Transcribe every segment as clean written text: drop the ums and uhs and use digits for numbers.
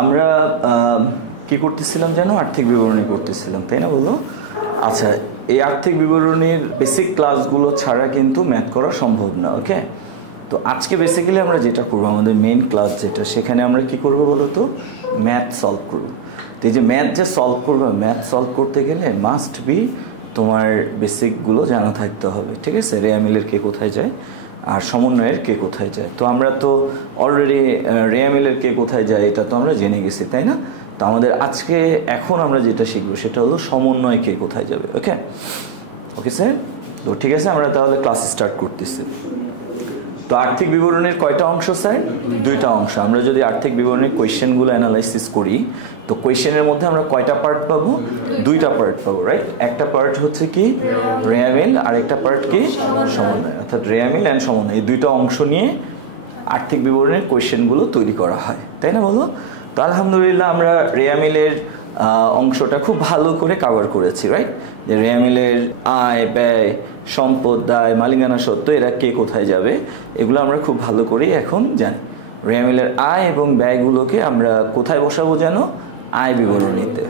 আমরা কি করতেছিলাম জানো, আর্থিক বিবরণী করতেছিলাম, তাই না বলো? আচ্ছা, এই আর্থিক বিবরণীর বেসিক ক্লাসগুলো ছাড়া কিন্তু ম্যাথ করা সম্ভব না। ওকে, তো আজকে বেসিক্যালি আমরা যেটা করবো, আমাদের মেইন ক্লাস যেটা, সেখানে আমরা কি করবো বলো তো, ম্যাথ সলভ করবো। তো এই যে ম্যাথ যে সলভ করবো, ম্যাথ সলভ করতে গেলে মাস্ট বি তোমার বেসিকগুলো জানা থাকতে হবে, ঠিক আছে? রেয়া মিলের কে কোথায় যায় আর সমন্বয়ের কে কোথায় যায়। তো আমরা তো অলরেডি রেয়া মিলের কে কোথায় যায় এটা তো আমরা জেনে গেছি, তাই না? তো আমাদের আজকে এখন আমরা যেটা শিখবো সেটা হলো সমন্বয় কে কোথায় যাবে। ওকে ওকে স্যার, তো ঠিক আছে, আমরা তাহলে ক্লাস স্টার্ট করতেছি। তো আর্থিক বিবরণীর কয়টা অংশ স্যার? দুইটা অংশ। আমরা যদি আর্থিক বিবরণীর কোয়েশ্চেনগুলো অ্যানালাইসিস করি, তো কোয়েশ্চেনের মধ্যে আমরা কয়টা পার্ট পাবো? দুইটা পার্ট পাবো, রাইট? একটা পার্ট হচ্ছে কি রেয়া মিল, আর একটা পার্ট কি সমন্বয়, অর্থাৎ রেয়া মিল অ্যান্ড সমন্বয়, এই দুইটা অংশ নিয়ে আর্থিক বিবরণীর কোয়েশ্চেনগুলো তৈরি করা হয়, তাই না বলো? তো আলহামদুলিল্লাহ আমরা রেয়া মিলের অংশটা খুব ভালো করে কভার করেছি, রাইট? যে রেয়া মিলের আয়, ব্যয়, সম্পদ, দায়, মালিকানা সত্ত্ব এরা কে কোথায় যাবে, এগুলো আমরা খুব ভালো করেই এখন জানি। রেয়া মিলের আয় এবং ব্যয়গুলোকে আমরা কোথায় বসাবো যেন? আয় বিবরণীতে।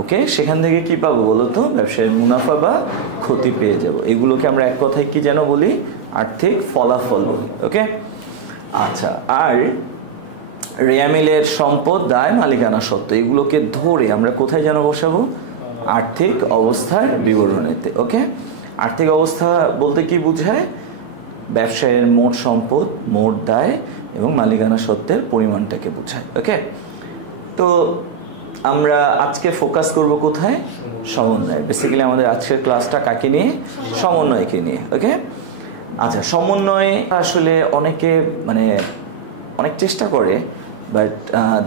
ওকে, সেখান থেকে কি পাবো বলো তো? ব্যবসায়ের মুনাফা বা ক্ষতি পেয়ে যাব। এগুলোকে আমরা এক কথায় কি যেন বলি? আর্থিক ফলাফল বলি। ওকে, আচ্ছা, আর রেয়া মিলের সম্পদ, দায়, মালিকানা সত্ত্ব এগুলোকে ধরে আমরা কোথায় যেন বসাবো? আর্থিক অবস্থার বিবরণীতে। ওকে, আর্থিক অবস্থা বলতে কি বোঝায়? ব্যবসায়ের মোট সম্পদ, মোট দায় এবং মালিকানা সত্ত্বের পরিমাণটাকে বোঝায়। ওকে, তো আমরা আজকে ফোকাস করব কোথায়? সমন্বয়। বেসিক্যালি আমাদের আজকের ক্লাসটা কাকে নিয়ে? সমন্বয়কে নিয়ে। ওকে, আচ্ছা, সমন্বয় আসলে অনেকে অনেক চেষ্টা করে, বাট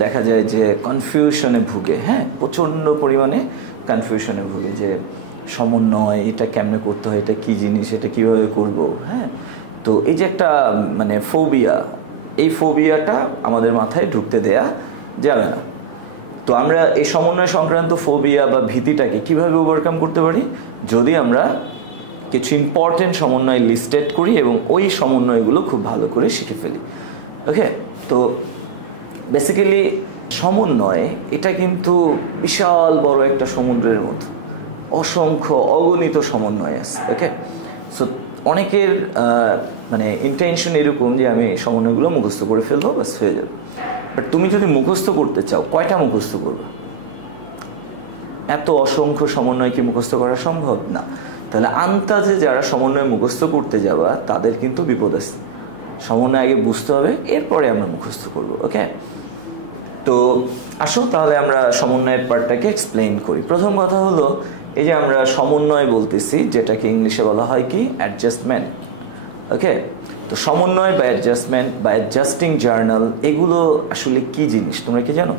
দেখা যায় যে কনফিউশনে ভুগে। হ্যাঁ, প্রচণ্ড পরিমাণে কনফিউশনে ভুগে যে সমন্বয় এটা কেমনে করতে হয়, এটা কি জিনিস, এটা কিভাবে করব। হ্যাঁ, তো এই যে একটা ফোবিয়া, এই ফোবিয়াটা আমাদের মাথায় ঢুকতে দেয়া যাবে না। তো আমরা এই সমন্বয় সংক্রান্ত ফোবিয়া বা ভীতিটাকে কিভাবে ওভারকাম করতে পারি? যদি আমরা কিছু ইম্পর্টেন্ট সমন্বয় লিস্টেড করি এবং ওই সমন্বয়গুলো খুব ভালো করে শিখে ফেলি। ওকে, তো বেসিক্যালি সমন্বয় এটা কিন্তু বিশাল বড় একটা সমুদ্রের মতো, অসংখ্য অগণিত সমন্বয় আছে। ওকে, সো অনেকের ইন্টেনশন এরকম যে আমি সমন্বয়গুলো মুখস্থ করে ফেলবো, বাস হয়ে যাবে। বাট তুমি যদি মুখস্থ করতে চাও, কয়টা মুখস্থ করবে? এত অসংখ্য সমন্বয় কি মুখস্থ করা সম্ভব না? তাহলে আন্তাজে যারা সমন্বয় মুখস্থ করতে যাবা তাদের কিন্তু বিপদ আছে। সমন্বয় আগে বুঝতে হবে, এরপরে আমরা মুখস্থ করব। ওকে, তো আসো তাহলে আমরা সমন্বয়ের পার্টটাকে এক্সপ্লেইন করি। প্রথম কথা হলো, এই যে আমরা সমন্বয় বলতেছি, যেটাকে ইংলিশে বলা হয় কি? অ্যাডজাস্টমেন্ট। ওকে, তো সমন্বয় বা অ্যাডজাস্টমেন্ট বা অ্যাডজাস্টিং জার্নাল এগুলো আসলে কি জিনিস তোমরা কি জানো?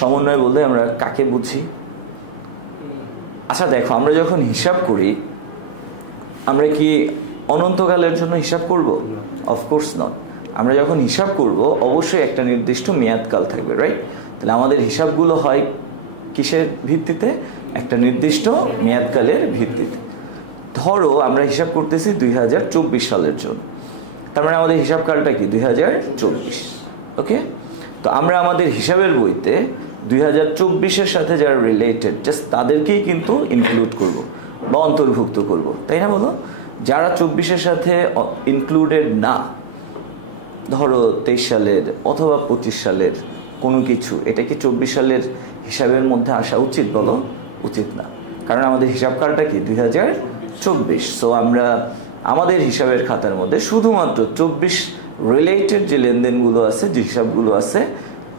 সমন্বয় বলতে আমরা কাকে বুঝি? আচ্ছা দেখো, আমরা যখন হিসাব করি, আমরা কি অনন্তকালের জন্য হিসাব করব? Of course not. আমরা যখন হিসাব করব অবশ্যই একটা নির্দিষ্ট মেয়াদকাল থাকবে, রাইট? তাহলে আমাদের হিসাবগুলো হয় কিসের ভিত্তিতে? একটা নির্দিষ্ট মেয়াদকালের ভিত্তিতে। ধরো আমরা হিসাব করতেছি 2024 সালের জন্য, তার মানে আমাদের হিসাবকালটা কি? 2024। ওকে, তো আমরা আমাদের হিসাবের বইতে 2024-এর সাথে যারা রিলেটেড জাস্ট তাদেরকেই কিন্তু ইনক্লুড করব বা অন্তর্ভুক্ত করব, তাই না বলো? যারা 24-এর সাথে ইনক্লুডেড না, ধরো 23 সালের অথবা 25 সালের কোনো কিছু, এটা কি 24 সালের হিসাবের মধ্যে আসা উচিত? বলো, উচিত না, কারণ আমাদের হিসাবকালটা কি? 2024। সো আমরা আমাদের হিসাবের খাতার মধ্যে শুধুমাত্র 24 রিলেটেড যে লেনদেনগুলো আছে, যে হিসাবগুলো আছে,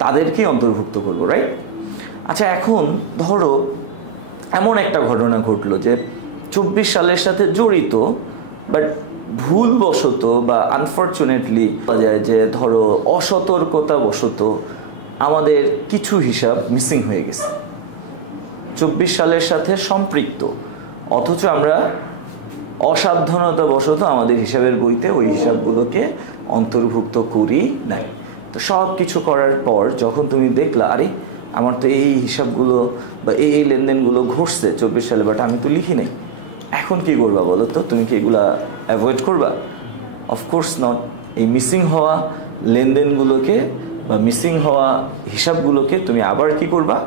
তাদেরকেই অন্তর্ভুক্ত করবো, রাইট? আচ্ছা, এখন ধরো এমন একটা ঘটনা ঘটলো যে 24 সালের সাথে জড়িত, বাট ভুলবশত বা আনফর্চুনেটলি বলা যায় যে ধরো অসতর্কতাবশত আমাদের কিছু হিসাব মিসিং হয়ে গেছে, 24 সালের সাথে সম্পৃক্ত, অথচ আমরা অসাবধানতাবশত আমাদের হিসাবের বইতে ওই হিসাবগুলোকে অন্তর্ভুক্ত করি নাই। তো সব কিছু করার পর যখন তুমি দেখলা, আরে আমার তো এই হিসাবগুলো বা এই লেনদেনগুলো ঘটছে 24 সালে, বাট আমি তো লিখি নাই, এখন কি করবা বলো তো? তুমি কি এগুলা অ্যাভয়েড করবা? Of course not. এই মিসিং হওয়া লেনদেনগুলোকে বা মিসিং হওয়া হিসাবগুলোকে তুমি আবার কি করবা,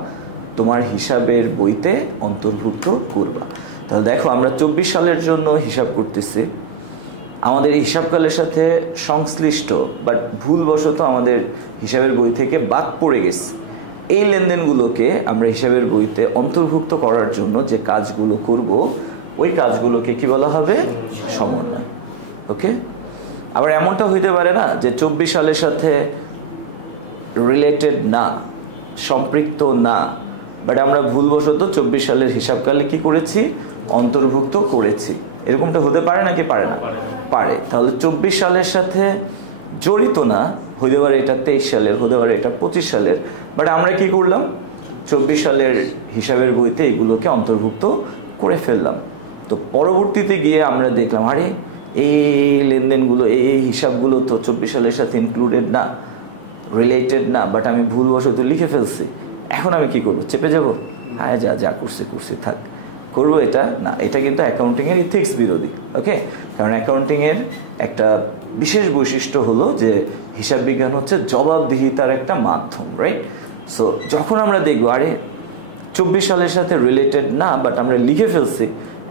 তোমার হিসাবের বইতে অন্তর্ভুক্ত করবা। তাহলে দেখো আমরা 24 সালের জন্য হিসাব করতেছি, আমাদের হিসাবকালের সাথে সংশ্লিষ্ট বাট ভুলবশত আমাদের হিসাবের বই থেকে বাদ পড়ে গেছে এই লেনদেনগুলোকে আমরা হিসাবের বইতে অন্তর্ভুক্ত করার জন্য যে কাজগুলো করব ওই কাজগুলোকে কি বলা হবে, সমন্বয়। ওকে, আবার এমনটা হইতে পারে না যে 24 সালের সাথে রিলেটেড না, সম্পৃক্ত না, বাট আমরা ভুলবশত 24 সালের হিসাবকালে কি করেছি, অন্তর্ভুক্ত করেছি। এরকমটা হতে পারে নাকি পারে না? পারে। তাহলে 24 সালের সাথে জড়িত না, হতে পারে এটা 23 সালের, হতে পারে এটা 25 সালের, বাট আমরা কি করলাম, 24 সালের হিসাবের বইতে এগুলোকে অন্তর্ভুক্ত করে ফেললাম। তো পরবর্তীতে গিয়ে আমরা দেখলাম আরে এই লেনদেনগুলো, এই হিসাবগুলো তো 24 সালের সাথে ইনক্লুডেড না, রিলেটেড না, বাট আমি ভুলবশত লিখে ফেলছি। এখন আমি কি করবো, চেপে যাব? হ্যাঁ, যা করছি থাক, করবো এটা না। এটা কিন্তু অ্যাকাউন্টিংয়ের ইথিক্স বিরোধী। ওকে, কারণ অ্যাকাউন্টিংয়ের একটা বিশেষ বৈশিষ্ট্য হলো যে হিসাব বিজ্ঞান হচ্ছে জবাবদিহিতার একটা মাধ্যম, রাইট? সো যখন আমরা দেখবো আরে 24 সালের সাথে রিলেটেড না, বাট আমরা লিখে ফেলছি,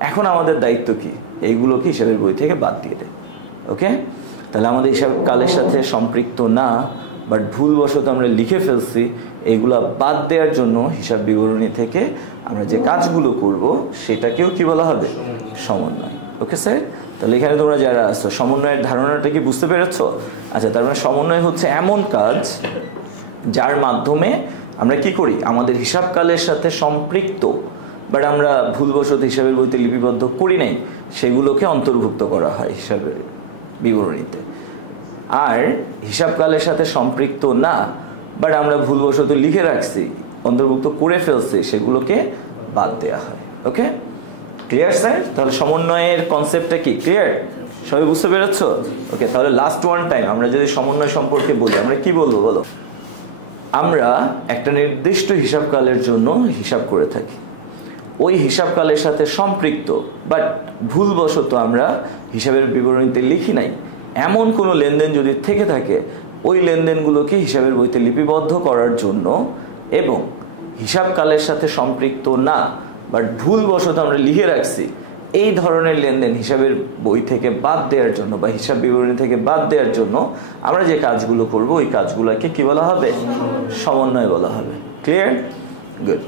এখন আমাদের দায়িত্ব কি, এইগুলোকে হিসাবের বই থেকে বাদ দিয়ে দেয়। ওকে, তাহলে আমাদের হিসাব কালের সাথে সম্পৃক্ত না, বাট ভুলবশত আমরা লিখে ফেলছি, এগুলা বাদ দেওয়ার জন্য হিসাব বিবরণী থেকে আমরা যে কাজগুলো করব সেটাকেও কি বলা হবে, সমন্বয়। ওকে স্যার, তাহলে এখানে তোমরা যারা আছো সমন্বয়ের ধারণাটা কি বুঝতে পেরেছো? আচ্ছা, তার মানে সমন্বয় হচ্ছে এমন কাজ যার মাধ্যমে আমরা কি করি, আমাদের হিসাবকালের সাথে সম্পৃক্ত বাট আমরা ভুলবশত হিসাবের বইতে লিপিবদ্ধ করি নাই, সেগুলোকে অন্তর্ভুক্ত করা হয় হিসাবের বিবরণীতে। আর হিসাবকালের সাথে সম্পৃক্ত না, বাট আমরা ভুলবশত লিখে রাখছি, অন্তর্ভুক্ত করে ফেলছি, সেগুলোকে বাদ দেওয়া হয়। ওকে, ক্লিয়ার স্যার? তাহলে সমন্বয়ের কনসেপ্টটা কি ক্লিয়ার? সবাই বুঝতে পেরেছ? ওকে, তাহলে লাস্ট ওয়ান টাইম আমরা যদি সমন্বয় সম্পর্কে বলি, আমরা কি বলবো বলো? আমরা একটা নির্দিষ্ট হিসাবকালের জন্য হিসাব করে থাকি, ওই হিসাবকালের সাথে সম্পৃক্ত বাট ভুলবশত আমরা হিসাবের বিবরণীতে লিখি নাই এমন কোনো লেনদেন যদি থেকে থাকে, ওই লেনদেনগুলোকে হিসাবের বইতে লিপিবদ্ধ করার জন্য এবং হিসাবকালের সাথে সম্পৃক্ত না বাট ভুলবশত আমরা লিখে রাখছি, এই ধরনের লেনদেন হিসাবের বই থেকে বাদ দেওয়ার জন্য বা হিসাব বিবরণী থেকে বাদ দেওয়ার জন্য আমরা যে কাজগুলো করব ওই কাজগুলোকে কি বলা হবে, সমন্বয় বলা হবে। ক্লিয়ার? গুড।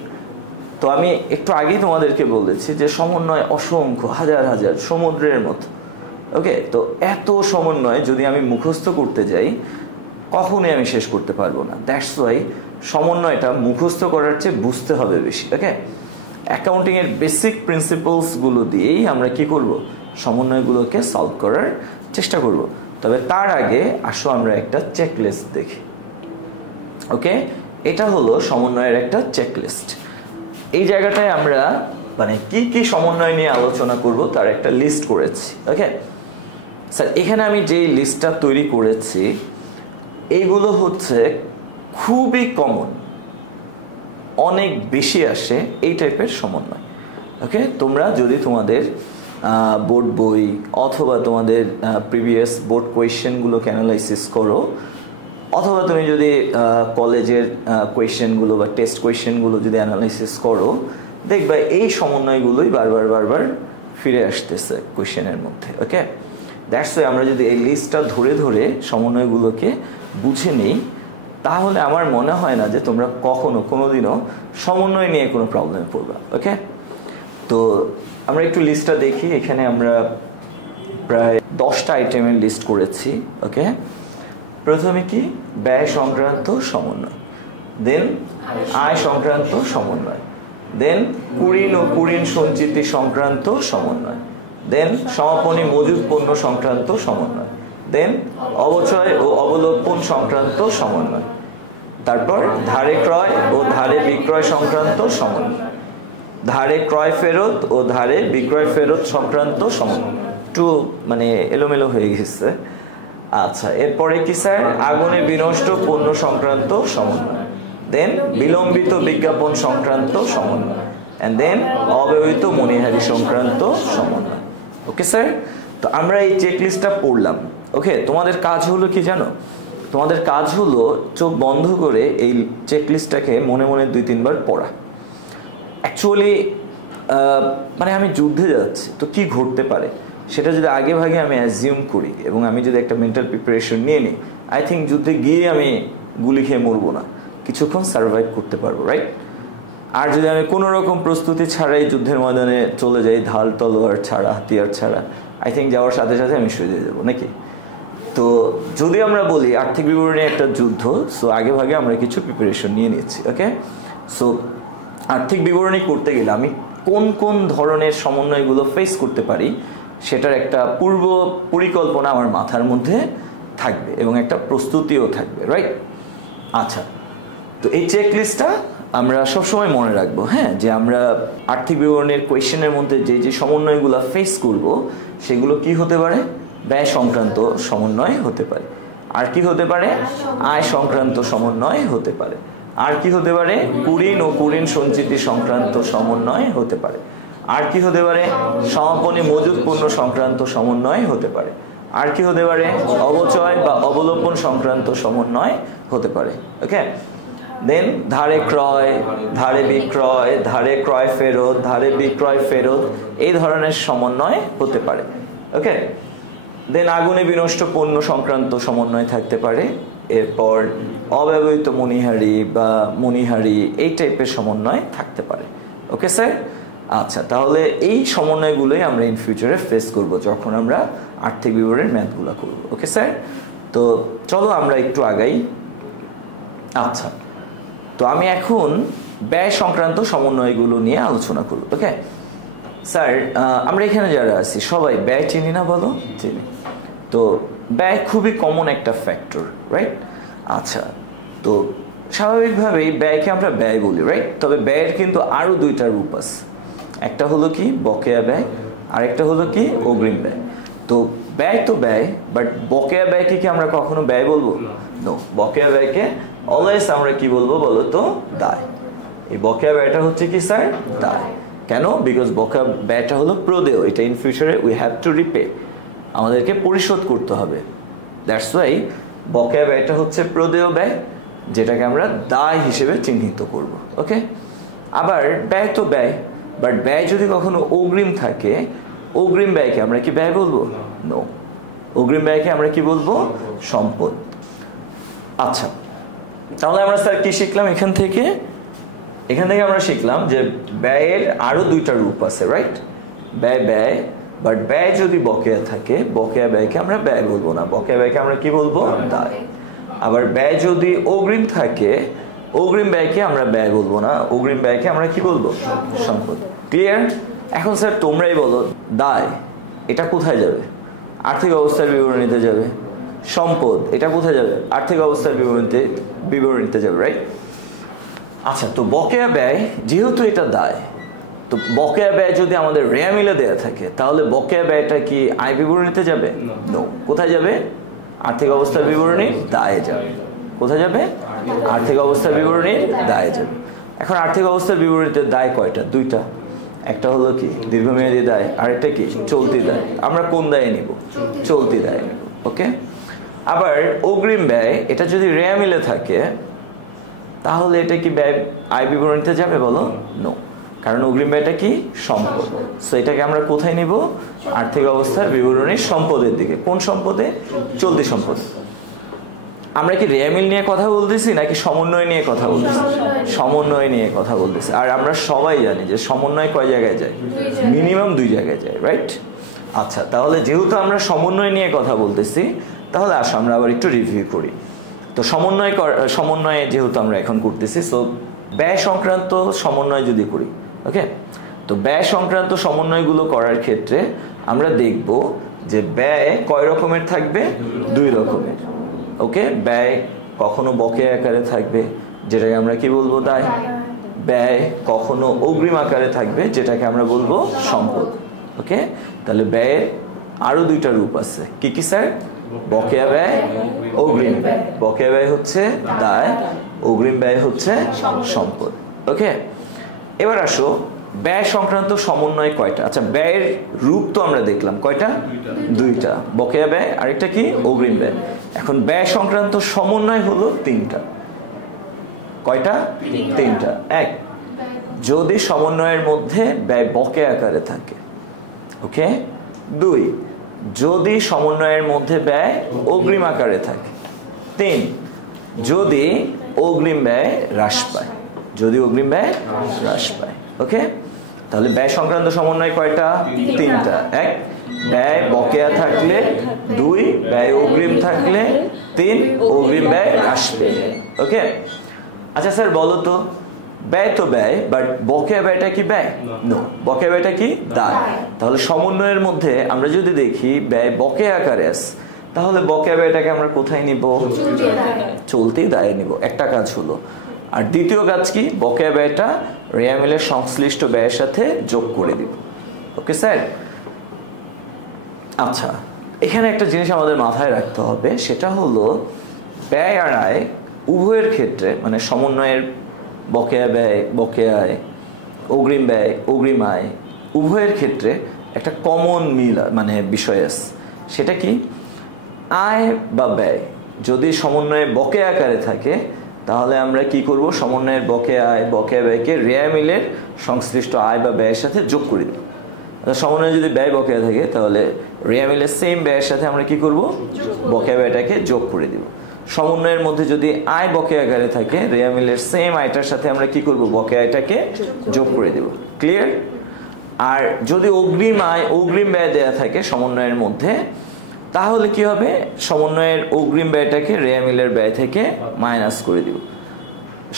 তো আমি একটু আগেই তোমাদেরকে বলেছি যে সমন্বয় অসংখ্য, হাজার হাজার, সমুদ্রের মতো। ওকে, তো এত সমন্বয় যদি আমি মুখস্থ করতে যাই কখনোই আমি শেষ করতে পারবো না। দ্যাটস ওয়াই সমন্বয়টা মুখস্থ করার চেয়ে বুঝতে হবে বেশি। ওকে, অ্যাকাউন্টিংয়ের বেসিক প্রিন্সিপালসগুলো দিয়েই আমরা কি করব, সমন্বয়গুলোকে সলভ করার চেষ্টা করব। তবে তার আগে আসো আমরা একটা চেকলিস্ট দেখি। ওকে, এটা হলো সমন্বয়ের একটা চেকলিস্ট। এই জায়গাটায় আমরা মানে কি কি সমন্বয় নিয়ে আলোচনা করব তার একটা লিস্ট করেছি। ওকে স্যার, এখানে আমি যেই লিস্টটা তৈরি করেছি এইগুলো হচ্ছে খুবই কমন, অনেক বেশি আসে এই টাইপের সমন্বয়। ওকে, তোমরা যদি তোমাদের বোর্ড বই অথবা তোমাদের প্রিভিয়াস বোর্ড কোয়েশ্চেনগুলোকে অ্যানালাইসিস করো, অথবা তুমি যদি কলেজের কোয়েশ্চেনগুলো বা টেস্ট কোয়েশ্চেনগুলো যদি অ্যানালাইসিস করো, দেখবা এই সমন্বয়গুলোই বারবার ফিরে আসতেছে কোয়েশ্চেনের মধ্যে। ওকে, দ্যাটস ওয়াই আমরা যদি এই লিস্টটা ধরে ধরে সমন্বয়গুলোকে বুঝে নিই, তাহলে আমার মনে হয় না যে তোমরা কোনোদিনও সমন্বয় নিয়ে কোনো প্রবলেমে পড়বা। ওকে, তো আমরা একটু লিস্টটা দেখি। এখানে আমরা প্রায় 10টা আইটেমের লিস্ট করেছি। ওকে, প্রথমে কি, ব্যয় সংক্রান্ত সমন্বয়, দেন আয় সংক্রান্ত সমন্বয়, দেন কুড়িন ও কুড়িন সঞ্চিতি সংক্রান্ত সমন্বয়, দেন সমাপনী মজুদ পণ্য সংক্রান্ত সমন্বয়, দেন অবচয় ও অবলোপন সংক্রান্ত সমন্বয়, তারপর ধারে ক্রয় ও ধারে বিক্রয় সংক্রান্ত সমন্বয়, ধারে ক্রয় ফেরত ও ধারে বিক্রয় ফেরত সংক্রান্ত সমন্বয়। একটু মানে এলোমেলো হয়ে গেছে। আচ্ছা, এরপরে কি স্যার, আগুনে বিনষ্ট পণ্য সংক্রান্ত সমন্বয়, দেন বিলম্বিত বিজ্ঞাপন সংক্রান্ত সমন্বয়, এন্ড দেন অব্যবহৃত মণিহারি সংক্রান্ত সমন্বয়। ওকে স্যার, তো আমরা এই চেকলিস্টটা পড়লাম। ওকে, তোমাদের কাজ হলো কি জানো, তোমাদের কাজ হলো চোখ বন্ধ করে এই চেকলিস্টটাকে মনে মনে 2-3 বার পড়া। অ্যাকচুয়ালি মানে আমি যুদ্ধে যাচ্ছি, তো কি ঘটতে পারে সেটা যদি আগে ভাগে আমি অ্যাজিউম করি এবং আমি যদি একটা মেন্টাল প্রিপারেশন নিয়ে নিই, আই থিঙ্ক যুদ্ধে গিয়ে আমি গুলি খেয়ে মরবো না, কিছুক্ষণ সার্ভাইভ করতে পারবো, রাইট? আর যদি আমি কোনো রকম প্রস্তুতি ছাড়াই যুদ্ধের ময়দানে চলে যাই, ঢাল তলোয়ার ছাড়া, হাতিয়ার ছাড়া, আই থিঙ্ক যাওয়ার সাথে সাথে আমি শুয়ে যাবো নাকি। তো যদি আমরা বলি আর্থিক বিবরণী একটা যুদ্ধ, সো আগে ভাগে আমরা কিছু প্রিপারেশন নিয়ে নিচ্ছি। ওকে, সো আর্থিক বিবরণী করতে গেলে আমি কোন কোন ধরনের সমন্বয়গুলো ফেস করতে পারি সেটার একটা পূর্ব পরিকল্পনা আমার মাথার মধ্যে থাকবে এবং একটা প্রস্তুতিও থাকবে, রাইট? আচ্ছা, তো এই চেকলিস্টটা আমরা সবসময় মনে রাখবো, হ্যাঁ, যে আমরা আর্থিক বিবরণীর কোয়েশ্চেনের মধ্যে যে যে সমন্বয়গুলো ফেস করব সেগুলো কি হতে পারে? ব্যয় সংক্রান্ত সমন্বয় হতে পারে। আর কি হতে পারে? আয় সংক্রান্ত সমন্বয় হতে পারে। আর কি হতে পারে? কুঋণ ও কুঋণ সঞ্চিতি সংক্রান্ত সমন্বয় হতে পারে। আর কি হতে পারে? সমাপনী মজুদ পণ্য সংক্রান্ত সমন্বয় হতে পারে। আর কি হতে পারে? অবচয় বা অবলোপন সংক্রান্ত সমন্বয় হতে পারে। ওকে, দেন ধারে ক্রয়, ধারে বিক্রয়, ধারে ক্রয় ফেরত, ধারে বিক্রয় ফেরত, এই ধরনের সমন্বয় হতে পারে। ওকে, দেন আগুনে বিনষ্ট পণ্য সংক্রান্ত সমন্বয় থাকতে পারে। এরপর অব্যবহৃত মণিহারি বা মণিহারি, এই টাইপের সমন্বয় থাকতে পারে। ওকে স্যার, আচ্ছা, তাহলে এই সমন্বয়গুলোই আমরা ইন ফিউচারে ফেস করব যখন আমরা আর্থিক বিবরণের ম্যাথগুলো করব। ওকে স্যার, তো চলো আমরা একটু আগাই। আচ্ছা, তো আমি এখন ব্যয় সংক্রান্ত সমন্বয়গুলো নিয়ে আলোচনা করব। ওকে স্যার, আমরা এখানে যারা আছি সবাই ব্যয় চিনি না, বলো? চিনি। তো ব্যয় খুবই কমন একটা ফ্যাক্টর, রাইট? আচ্ছা, তো স্বাভাবিকভাবেই ব্যয়কে আমরা ব্যয় বলি, রাইট? তবে ব্যয়ের কিন্তু আরও 2টা রূপ আছে। একটা হলো কি বকেয়া ব্যয়, আরেকটা হলো কি অগ্রিম ব্যয়। তো ব্যয় তো ব্যয়, বাট বকেয়া ব্যয়কে কি আমরা কখনো ব্যয় বলবো? নো, বকেয়া ব্যয়কে অলওয়েজ আমরা কি বলবো বলো তো? দায়। এই বকেয়া ব্যয়টা হচ্ছে কি স্যার? দায়। কেন? বিকজ বকেয়া ব্যয়টা হলো প্রদেয়, এটা ইন ফিউচারে উই হ্যাভ টু রিপে, আমাদেরকে পরিশোধ করতে হবে। দ্যাটস ওয়াই বকেয়া ব্যয়টা হচ্ছে প্রদেয় ব্যয়, যেটাকে আমরা দায় হিসেবে চিহ্নিত করব। ওকে, আবার ব্যয় তো ব্যয়, বাট ব্যয় যদি কখনো অগ্রিম থাকে, অগ্রিম ব্যয়কে আমরা কি ব্যয় বলবো? নো, অগ্রিম ব্যয়কে আমরা কি বলবো? সম্পদ। আচ্ছা, তাহলে আমরা স্যার কি শিখলাম এখান থেকে? এখান থেকে আমরা শিখলাম যে ব্যয়ের আরো 2টা রূপ আছে, রাইট? ব্যয় ব্যয়, বাট ব্যয় যদি বকেয়া থাকে, বকেয়া ব্যয়কে আমরা ব্যয় বলবো না, বকেয়া ব্যয়কে আমরা কি বলবো? দায়। আবার ব্যয় যদি অগ্রিম থাকে, অগ্রিম ব্যয়কে আমরা ব্যয় বলবো না, অগ্রিম ব্যয়কে আমরা কি বলবো? সম্পদ। ক্লিয়ার? এখন স্যার তোমরাই বলো, দায় এটা কোথায় যাবে? আর্থিক অবস্থার বিবরণীতে যাবে। সম্পদ এটা কোথায় যাবে? আর্থিক অবস্থার বিবরণীতে যাবে, রাইট? আচ্ছা, তো বকেয়া ব্যয় যেহেতু এটা দায়, তো বকেয়া ব্যয় যদি আমাদের রেয়া মিলে দেয়া থাকে, তাহলে বকেয়া ব্যয়টা কি আয় বিবরণীতে যাবে? নো। কোথায় যাবে? আর্থিক অবস্থার বিবরণী দায়ে যাবে। কোথায় যাবে? আর্থিক অবস্থার বিবরণী দায়ে যাবে। এখন আর্থিক অবস্থার বিবরণীতে দায় কয়টা? 2টা। একটা হলো কি দীর্ঘমেয়াদী দায়, আরেকটা কি চলতি দায়। আমরা কোন দায়ে নিব? চলতি দায়ে নিব। ওকে, আবার অগ্রিম ব্যয় এটা যদি রেয়া মিলে থাকে, তাহলে এটা কি ব্যয় আয় বিবরণীতে যাবে বলো? নো, কারণ অগ্রিম ব্যয়টা কি সম্পদ। সো এটাকে আমরা কোথায় নিব? আর্থিক অবস্থার বিবরণীর সম্পদের দিকে। কোন সম্পদে? চলতি সম্পদ। আমরা কি রেয়ামিল নিয়ে কথা বলতেছি নাকি সমন্বয় নিয়ে কথা বলতেছি? সমন্বয় নিয়ে কথা বলতেছি। আর আমরা সবাই জানি যে সমন্বয় কয় জায়গায় যায়? মিনিমাম 2 জায়গায় যায়, রাইট? আচ্ছা, তাহলে যেহেতু আমরা সমন্বয় নিয়ে কথা বলতেছি, তাহলে আসো আমরা আবার একটু রিভিউ করি। তো সমন্বয়ে যেহেতু আমরা এখন করতেছি, সো ব্যয় সংক্রান্ত সমন্বয় যদি করি, ওকে, তো ব্যয় সংক্রান্ত সমন্বয়গুলো করার ক্ষেত্রে আমরা দেখব যে ব্যয় কয় রকমের থাকবে? 2 রকমের। ওকে, ব্যয় কখনো বকেয়া আকারে থাকবে, যেটাকে আমরা কি বলবো? দায়। ব্যয় কখনো অগ্রিম আকারে থাকবে, যেটাকে আমরা বলবো সম্পদ। ওকে, তাহলে ব্যয়ের আরো 2টা রূপ আছে। কি কি স্যার? বকেয়া ব্যয়, অগ্রিম ব্যয়। বকেয়া ব্যয় হচ্ছে দায়, অগ্রিম ব্যয় হচ্ছে সম্পদ। ওকে, এবার আসো ব্যয় সংক্রান্ত সমন্বয় কয়টা? আচ্ছা, ব্যয়ের রূপ তো আমরা দেখলাম কয়টা? দুইটা, বকেয়া ব্যয়, আরেকটা কি অগ্রিম ব্যয়। এখন ব্যয় সংক্রান্ত সমন্বয় হলো তিনটা। কয়টা? তিনটা। এক, যদি সমন্বয়ের মধ্যে ব্যয় বকেয়া আকারে থাকে। ওকে। দুই, যদি সমন্বয়ের মধ্যে ব্যয় অগ্রিম আকারে থাকে। তিন, যদি অগ্রিম ব্যয় হ্রাস পায়। যদি অগ্রিম ব্যয় হ্রাস পায়। ওকে, তাহলে ব্যয় সংক্রান্ত সমন্বয় কয়টা? তিনটা। এক, ব্যয় বকেয়া থাকলে। দুই, ব্যয় অগ্রিম থাকলে। তিন, অগ্রিম ব্যয় হ্রাস পেলে। ওকে। আচ্ছা স্যার বলো তো, ব্যয় তো ব্যয়, বাট বকেয়া ব্যয়টা কি ব্যয়? নো, বকেয়া ব্যয়টা কি? দায়। তাহলে সমন্বয়ের মধ্যে আমরা যদি দেখি ব্যয় বকেয়া আকারে আছে, তাহলে বকেয়া ব্যয়টাকে আমরা কোথায় নিব? চলতি দায়ে নিব। একটা কাজ হলো। আর দ্বিতীয় কাজ কি? বকেয়া ব্যয়টা রেয়ামিলের সংশ্লিষ্ট ব্যয়ের সাথে যোগ করে দিব। Okay sir. আচ্ছা, এখানে একটা জিনিস আমাদের মাথায় রাখতে হবে, সেটা হলো ব্যয় আর আয় উভয়ের ক্ষেত্রে, মানে সমন্বয়ের বকেয়া ব্যয় বকেয়া আয়, অগ্রিম ব্যয় অগ্রিম আয়, উভয়ের ক্ষেত্রে একটা কমন মিল মানে বিষয় আছে। সেটা কি? আয় বা ব্যয় যদি সমন্বয়ে বকেয়া আকারে থাকে, তাহলে আমরা কি করব? সমন্বয়ের বকেয়া আয় বকেয়া ব্যয়কে রেয়ামিলের সংশ্লিষ্ট আয় বা ব্যয়ের সাথে যোগ করে দিই। সমন্বয়ে যদি ব্যয় বকেয়া থাকে, তাহলে রেয়ামিলের সেম ব্যয়ের সাথে আমরা কি করব? বকেয়া ব্যয়টাকে যোগ করে দিব। সমন্বয়ের মধ্যে যদি আয় বকেয়া আকারে থাকে, রেয়ামিলের সেম আয়টার সাথে আমরা কি করব? বকেয়া আয়টাকে যোগ করে দেব। ক্লিয়ার? আর যদি অগ্রিম আয় অগ্রিম ব্যয় দেয়া থাকে সমন্বয়ের মধ্যে, তাহলে কি হবে? সমন্বয়ের অগ্রিম ব্যয়টাকে রেয়ামিলের ব্যয় থেকে মাইনাস করে দিব।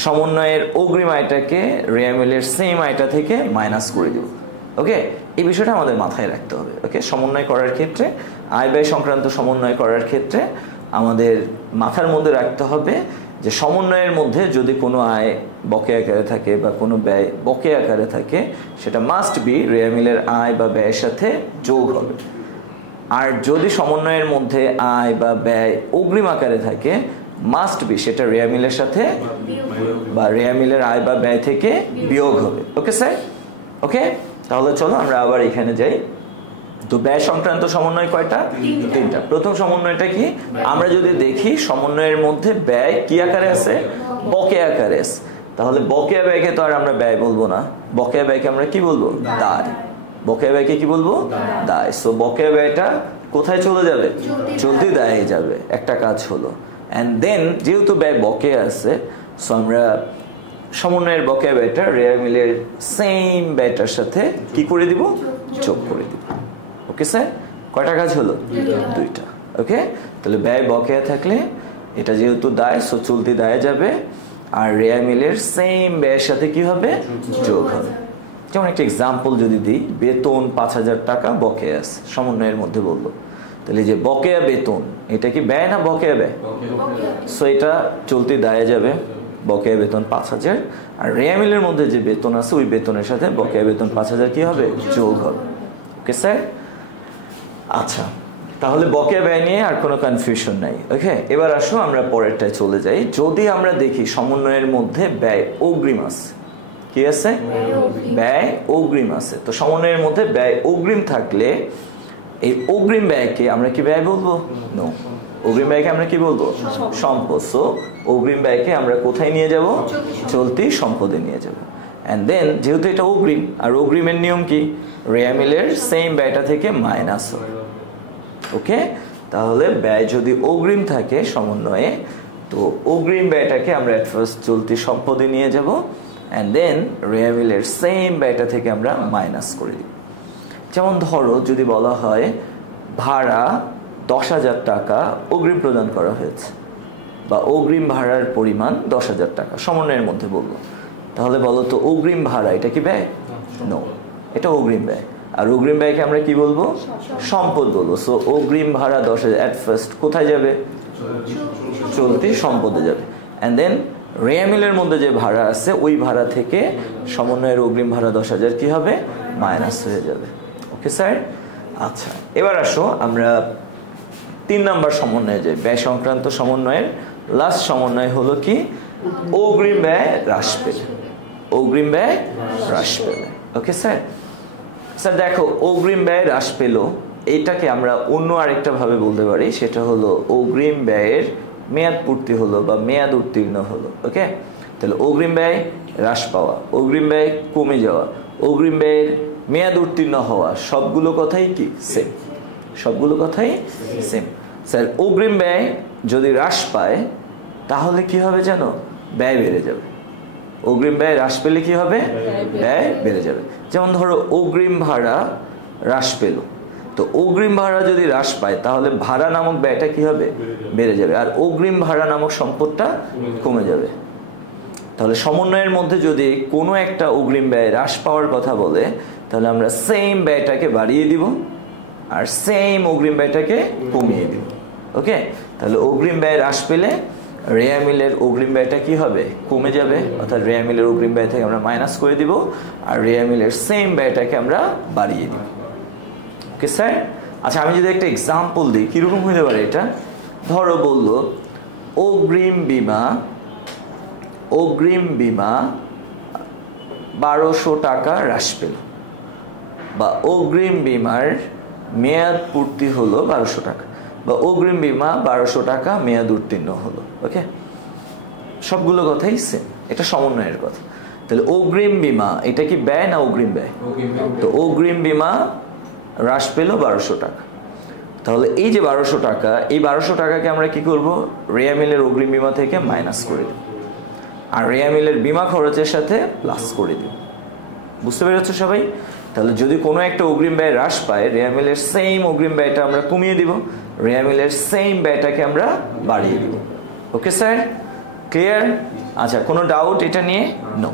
সমন্বয়ের অগ্রিম আয়টাকে রেয়ামিলের সেম আয়টা থেকে মাইনাস করে দিব। ওকে, এই বিষয়টা আমাদের মাথায় রাখতে হবে। ওকে, সমন্বয় করার ক্ষেত্রে, আয় ব্যয় সংক্রান্ত সমন্বয় করার ক্ষেত্রে আমাদের মাথার মধ্যে রাখতে হবে যে সমন্বয়ের মধ্যে যদি কোনো আয় বকেয়া আকারে থাকে বা কোনো ব্যয় বকেয়া আকারে থাকে, সেটা মাস্ট বি রেয়ামিলের আয় বা ব্যয়ের সাথে যোগ হবে। আর যদি সমন্বয়ের মধ্যে আয় বা ব্যয় অগ্রিম আকারে থাকে, মাস্ট বি সেটা রেয়ামিলের সাথে বা রেয়ামিলের আয় বা ব্যয় থেকে বিয়োগ হবে। Okay sir? ওকে, তাহলে চলো আমরা আবার এখানে যাই। তো ব্যয় সংক্রান্ত সমন্বয় কয়টা? তিনটা। প্রথম সমন্বয়টা কি? আমরা যদি দেখি সমন্বয়ের মধ্যে ব্যয় কি আকারে আছে? বকেয়া আকারে আছে। তাহলে বকেয়া ব্যয়কে তো আর আমরা ব্যয় বলবো না, বকেয়া ব্যয়কে আমরা কি বলবো? দায়। বকেয়া ব্যয়কে কি বলবো? দায়। সো বকেয়া ব্যয়টা কোথায় চলে যাবে? চলতি দায়ে যাবে। একটা কাজ হলো। এন্ড দেন যেহেতু ব্যয় বকেয়া আছে, সো আমরা সমন্বয়ের বকেয়া ব্যয়টা রেয়ামিলের সেম ব্যয়টার সাথে কি করে দিব? যোগ করে দিব। ওকে স্যার, কয়টা কাজ হলো? দুইটা। ওকে, তাহলে ব্যয় বকেয়া থাকলে এটা যেহেতু দায়, সো চলতি দায়ে যাবে, আর রেয়ামিলের সেম ব্যয়ের সাথে কি হবে? যোগ হবে। যেমন একটা এক্সাম্পল যদি দিই, বেতন ৫,০০০ টাকা বকেয়া আছে, সমন্বয়ের মধ্যে বলবো, তাহলে যে বকেয়া বেতন, এটা কি ব্যয় না বকেয়া ব্যয়? সো এটা চলতি দায়ে যাবে, বকেয়া বেতন ৫,০০০, আর রেয়ামিলের মধ্যে যে বেতন আছে ওই বেতনের সাথে বকেয়া বেতন ৫,০০০ কি হবে? যোগ হবে। Okay sir. আচ্ছা, তাহলে বকেয়া ব্যয় নিয়ে আর কোনো কনফিউশন নাই। ওকে, এবার আসো আমরা পরেরটায় চলে যাই। যদি আমরা দেখি সমন্বয়ের মধ্যে ব্যয় অগ্রিম আছে, কি আছে? ব্যয় অগ্রিম আছে। তো সমন্বয়ের মধ্যে ব্যয় অগ্রিম থাকলে এই অগ্রিম ব্যয়কে আমরা কি ব্যয় বলবো? নো, অগ্রিম ব্যয়কে আমরা কি বলবো? সম্পদ। সো অগ্রিম ব্যয়কে আমরা কোথায় নিয়ে যাব? চলতি সম্পদে নিয়ে যাব। এন্ড দেন যেহেতু এটা অগ্রিম, আর অগ্রিমের নিয়ম কি? রেয়ামিলের সেম ব্যয়টা থেকে মাইনাস হবে। ওকে, তাহলে ব্যয় যদি অগ্রিম থাকে সমন্বয়ে, তো অগ্রিম ব্যয়টাকে আমরা এট ফার্স্ট চলতি সম্পদে নিয়ে যাব, এন্ড দেন রেয়ামিলের সেম ব্যয়টা থেকে আমরা মাইনাস করে দিই। যেমন ধরো যদি বলা হয় ভাড়া ১০,০০০ টাকা অগ্রিম প্রদান করা হয়েছে, বা অগ্রিম ভাড়ার পরিমাণ ১০,০০০ টাকা, সমন্বয়ের মধ্যে বলবো, তাহলে বলো তো অগ্রিম ভাড়া এটা কি ব্যয়? নো, এটা অগ্রিম ব্যয়। আর অগ্রিম ব্যয়কে আমরা কি বলবো? সম্পদ বলবো। সো অগ্রিম ভাড়া ১০,০০০ এট ফার্স্ট কোথায় যাবে? চলতি সম্পদে যাবে। এন্ড দেন রেয়ামিলের মধ্যে যে ভাড়া আছে ওই ভাড়া থেকে সমন্বয়ের অগ্রিম ভাড়া ১০,০০০ কি হবে? মাইনাস হয়ে যাবে। Okay sir. আচ্ছা, এবার আসো আমরা ৩ নম্বর সমন্বয়ে যাই। ব্যয় সংক্রান্ত সমন্বয়ের লাস্ট সমন্বয় হলো কি? অগ্রিম ব্যয় হ্রাস পেলে। অগ্রিম ব্যয় হ্রাস পেলে। Okay sir. স্যার দেখো অগ্রিম ব্যয় হ্রাস পেল, এইটাকে আমরা অন্য আরেকটা ভাবে বলতে পারি, সেটা হলো অগ্রিম ব্যয়ের মেয়াদ পূর্তি হলো বা মেয়াদ উত্তীর্ণ হলো। ওকে, তাহলে অগ্রিম ব্যয় হ্রাস পাওয়া, অগ্রিম ব্যয় কমে যাওয়া, অগ্রিম ব্যয়ের মেয়াদ উত্তীর্ণ হওয়া, সবগুলো কথাই কি সেম, সবগুলো কথাই সেম। স্যার অগ্রিম ব্যয় যদি হ্রাস পায় তাহলে কি হবে জানো? ব্যয় বেড়ে যাবে। অগ্রিম ব্যয় হ্রাস পেলে কি হবে? ব্যয় বেড়ে যাবে। যেমন ধরো অগ্রিম ভাড়া হ্রাস পেল, তো অগ্রিম ভাড়া যদি হ্রাস পায় তাহলে ভাড়া নামক ব্যয়টা কি হবে? বেড়ে যাবে, আর অগ্রিম ভাড়া নামক সম্পদটা কমে যাবে। তাহলে সমন্বয়ের মধ্যে যদি কোনো একটা অগ্রিম ব্যয় হ্রাস পাওয়ার কথা বলে তাহলে আমরা সেম ব্যয়টাকে বাড়িয়ে দিব আর সেম অগ্রিম ব্যয়টাকে কমিয়ে দিব। ওকে, তাহলে অগ্রিম ব্যয় হ্রাস পেলে রেয়া মিলের অগ্রিম ব্যয়টা কি হবে? কমে যাবে, অর্থাৎ রেয়া মিলের অগ্রিম ব্যয় থেকে আমরা মাইনাস করে দিব আর রেয়া মিলের সেম ব্যয়টাকে আমরা বাড়িয়ে দিব। Okay sir. আচ্ছা আমি যদি একটা এক্সাম্পল দিই, কিরকম হতে পারে এটা? ধরো বললো অগ্রিম বিমা 1200 টাকা হ্রাস পেল, বা অগ্রিম বিমার মেয়াদ পূর্তি হলো 1200 টাকা, বা অগ্রিম বিমা 1200 টাকা মেয়াদ উত্তীর্ণ হলো। ওকে, সবগুলো কথাই সেম, এটা সমন্বয়ের কথা। তাহলে অগ্রিম বিমা এটা কি ব্যয় না অগ্রিম ব্যয়? তো অগ্রিম বিমা হ্রাস পেল 1200 টাকা, তাহলে এই যে 1200 টাকা, এই 1200 টাকাকে আমরা কি করব? রেয়া মিলের অগ্রিম বিমা থেকে মাইনাস করে দেব আর রেয়া মিলের বিমা খরচের সাথে প্লাস করে দেব। বুঝতে পেরেছো সবাই? তাহলে যদি কোনো একটা অগ্রিম ব্যয় হ্রাস পায়, রেয়া মিলের সেম অগ্রিম ব্যয়টা আমরা কমিয়ে দিব, রেয়া মিলের সেম ব্যয়টাকে আমরা বাড়িয়ে দিব। Okay sir, clear? আচ্ছা কোনো ডাউট এটা নিয়ে? নো।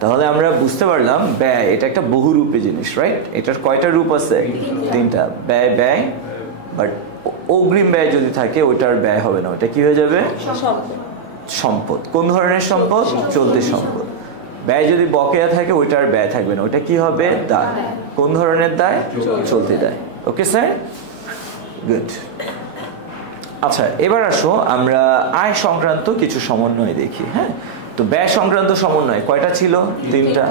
তাহলে আমরা বুঝতে পারলাম ব্যয় এটা একটা বহুরূপী জিনিস, রাইট? এটার কয়টা রূপ আছে? তিনটা। ব্যয় ব্যয়, বাট অগ্রিম ব্যয় যদি থাকে ওইটার ব্যয় হবে না, ওটা কি হয়ে যাবে? সম্পদ। কোন ধরনের সম্পদ? চলতি সম্পদ। ব্যয় যদি বকেয়া থাকে ওইটার ব্যয় থাকবে না, ওইটা কি হবে? দায়। কোন ধরনের দায়? চলতি দায়। ওকে স্যার, গুড। আচ্ছা এবার আসো আমরা আয় সংক্রান্ত কিছু সমন্বয় দেখি। হ্যাঁ, তো ব্যয় সংক্রান্ত সমন্বয় কয়টা ছিল? তিনটা।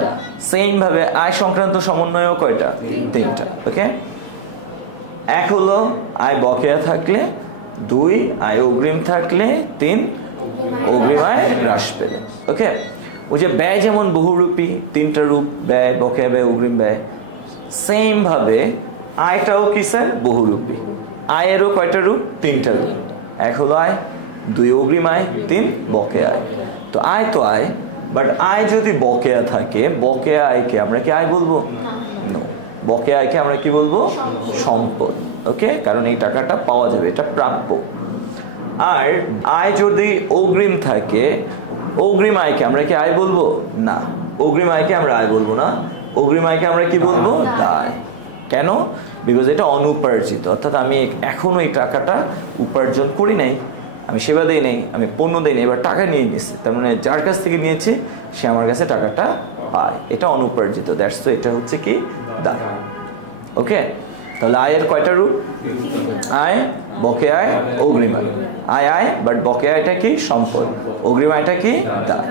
সেম ভাবে আয় সংক্রান্ত সমন্বয়ও কয়টা? তিনটা। ওকে, এক হলো আয় বকেয়া থাকলে, দুই আয় অগ্রিম থাকলে, তিন অগ্রিম আয় হ্রাস পেলে। ওকে, ওই যে ব্যয় যেমন বহুরূপী, তিনটা রূপ, ব্যয় বকেয়া ব্যয় অগ্রিম ব্যয়, সেম ভাবে আয়টাও কি স্যার? বহুরূপী। আয়েরও কয়টা রূপ? তিনটা রূপ। এক হলো আয়, দুই অগ্রিম আয়, তিন বকেয়া আয়। তো আয় তো আয়, বাট আয় যদি বকেয়া থাকে, বকেয়া আয়কে আমরা কি আয় বলবো? নো, বকেয়া আয়কে আমরা কি বলবো? সম্পদ। ওকে, কারণ এই টাকাটা পাওয়া যাবে, এটা প্রাপ্য। আর আয় যদি অগ্রিম থাকে, অগ্রিম আয়কে আমরা কি আয় বলবো? না, অগ্রিম আয়কে আমরা আয় বলবো না, অগ্রিম আয়কে আমরা কি বলবো? দায়। কেন? বিকজ এটা অনুপার্জিত, অর্থাৎ আমি এখনো এই টাকাটা উপার্জন করি নাই, আমি সেবা দেই নাই, আমি পণ্য দেই নাই, এবার টাকা নিয়ে নিয়েছি, তার মানে যার কাছ থেকে নিয়েছি সে আমার কাছে টাকাটা পায়, এটা অনুপার্জিত। দ্যাটস তো এটা হচ্ছে কি? দায়। ওকে, তাহলে আয়ের কয়টা রূপ? আয়, বকেয়া আয়, অগ্রিম আয়। আয় আয়, বাট বকেয়া আয়টা কি? সম্পদ। অগ্রিম আয়টা কি? দায়।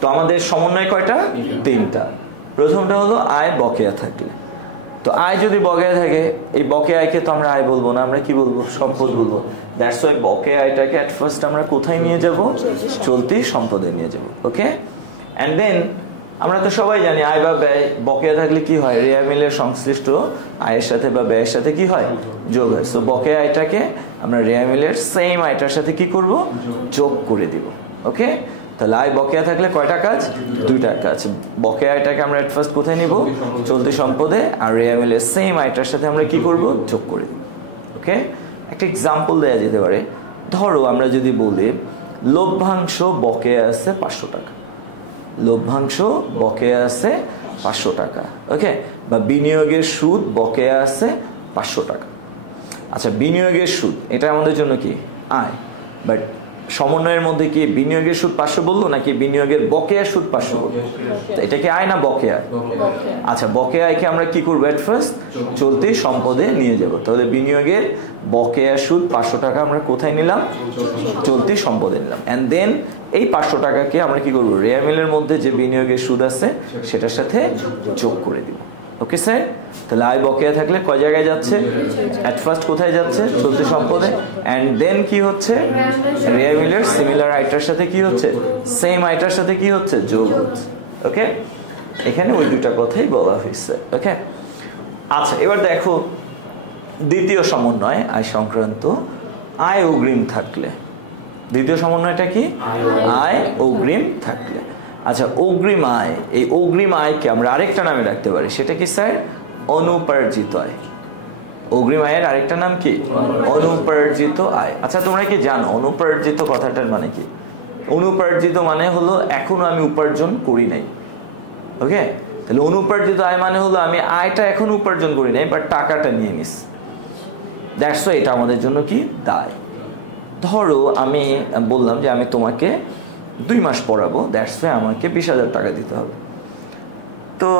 তো আমাদের সমন্বয় কয়টা? তিনটা। প্রথমটা হলো আয় বকেয়া থাকলে। তো আয় যদি বকেয়া থাকে, এই বকেয়া আয়কে তো আমরা আয় বলবো না, আমরা কি বলবো? সম্পদ বলবো। দ্যাটস ওয়াই বকেয়া আয়টাকে এট ফার্স্ট আমরা কোথায় নিয়ে যাব? চলতি সম্পদে নিয়ে যাব। ওকে, এন্ড দেন আমরা তো সবাই জানি আয় বা ব্যয় বকেয়া থাকলে কি হয়? রেয়া মিলের সংশ্লিষ্ট আয়ের সাথে বা ব্যয়ের সাথে কি হয়? যোগ হয়। সো বকেয়া আয়টাকে আমরা রেয়া মিলের সেম আয়টার সাথে কি করব? যোগ করে দিব। ওকে, তাহলে আয় বকেয়া থাকলে কয়টা কাজ? দুইটা কাজ। বকেয়া আয়টাকে আমরা এট ফার্স্ট কোথায় নিব? চলতি সম্পদে, আর রেয়া মিলের সেম আয়টার সাথে আমরা কি করব? যোগ করে দিব। ওকে, একটা এক্সাম্পল দেওয়া যেতে পারে। ধরো আমরা যদি বলি লভ্যাংশ বকেয়া আছে 500 টাকা, লভ্যাংশ বকেয়া আছে 500 টাকা। ওকে, বা বিনিয়োগের সুদ বকেয়া আছে 500 টাকা। আচ্ছা, বিনিয়োগের সুদ এটা আমাদের জন্য কি? আয়, বাট সমন্বয়ের মধ্যে কি বিনিয়োগের সুদ 500 বললো নাকি বিনিয়োগের বকেয়া সুদ 500 বললো? এটা কি আয় না বকেয়া? আচ্ছা, বকেয়া আয়কে আমরা কি করবো? এট ফার্স্ট চলতি সম্পদে নিয়ে যাব। তাহলে বিনিয়োগের বকেয়া সুদ 500 টাকা আমরা কোথায় নিলাম? চলতি সম্পদে নিলাম। এন্ড দেন এই 500 টাকাকে আমরা কি করবো? রেয়া মিলের মধ্যে যে বিনিয়োগের সুদ আছে সেটার সাথে যোগ করে দিব। Okay sir? তাহলে আয় বকেয়া থাকলে কয় জায়গায় যাচ্ছে? এট ফার্স্ট কোথায় যাচ্ছে? চলতি সম্পদে। এন্ড দেন কি হচ্ছে? রেয়া মিলের সিমিলার আইটার সাথে কি হচ্ছে? সেম আইটার সাথে কি হচ্ছে? যোগ হচ্ছে। ওকে, এখানে ওই দুটা কথাই বলা হয়েছে। ওকে, আচ্ছা এবার দেখো দ্বিতীয় সমন্বয় আয় সংক্রান্ত, আয় অগ্রিম থাকলে। দ্বিতীয় সমন্বয়টা কি? আয় অগ্রিম থাকলে। আচ্ছা, অগ্রিম আয়, এই অগ্রিম আয়কে আমরা আরেকটা নামে রাখতে পারি, সেটা কি স্যার? অনুপার্জিত আয়। অগ্রিম আয়ের আরেকটা নাম কি? অনুপার্জিত আয়। আচ্ছা, তোমরা কি জানো অনুপার্জিত কথাটার মানে কি? অনুপার্জিত মানে হলো এখনো আমি উপার্জন করি নাই। ওকে, তাহলে অনুপার্জিত আয় মানে হলো আমি আয়টা এখন উপার্জন করি নাই, বাট টাকাটা নিয়ে নিস। দ্যাটস ওয়াই এটা আমাদের জন্য কি? দায়। ধরো আমি বললাম যে আমি তোমাকে 2 মাস পড়াবো, দ্যাটস ওয়াই আমাকে 20,000 টাকা দিতে হবে। তো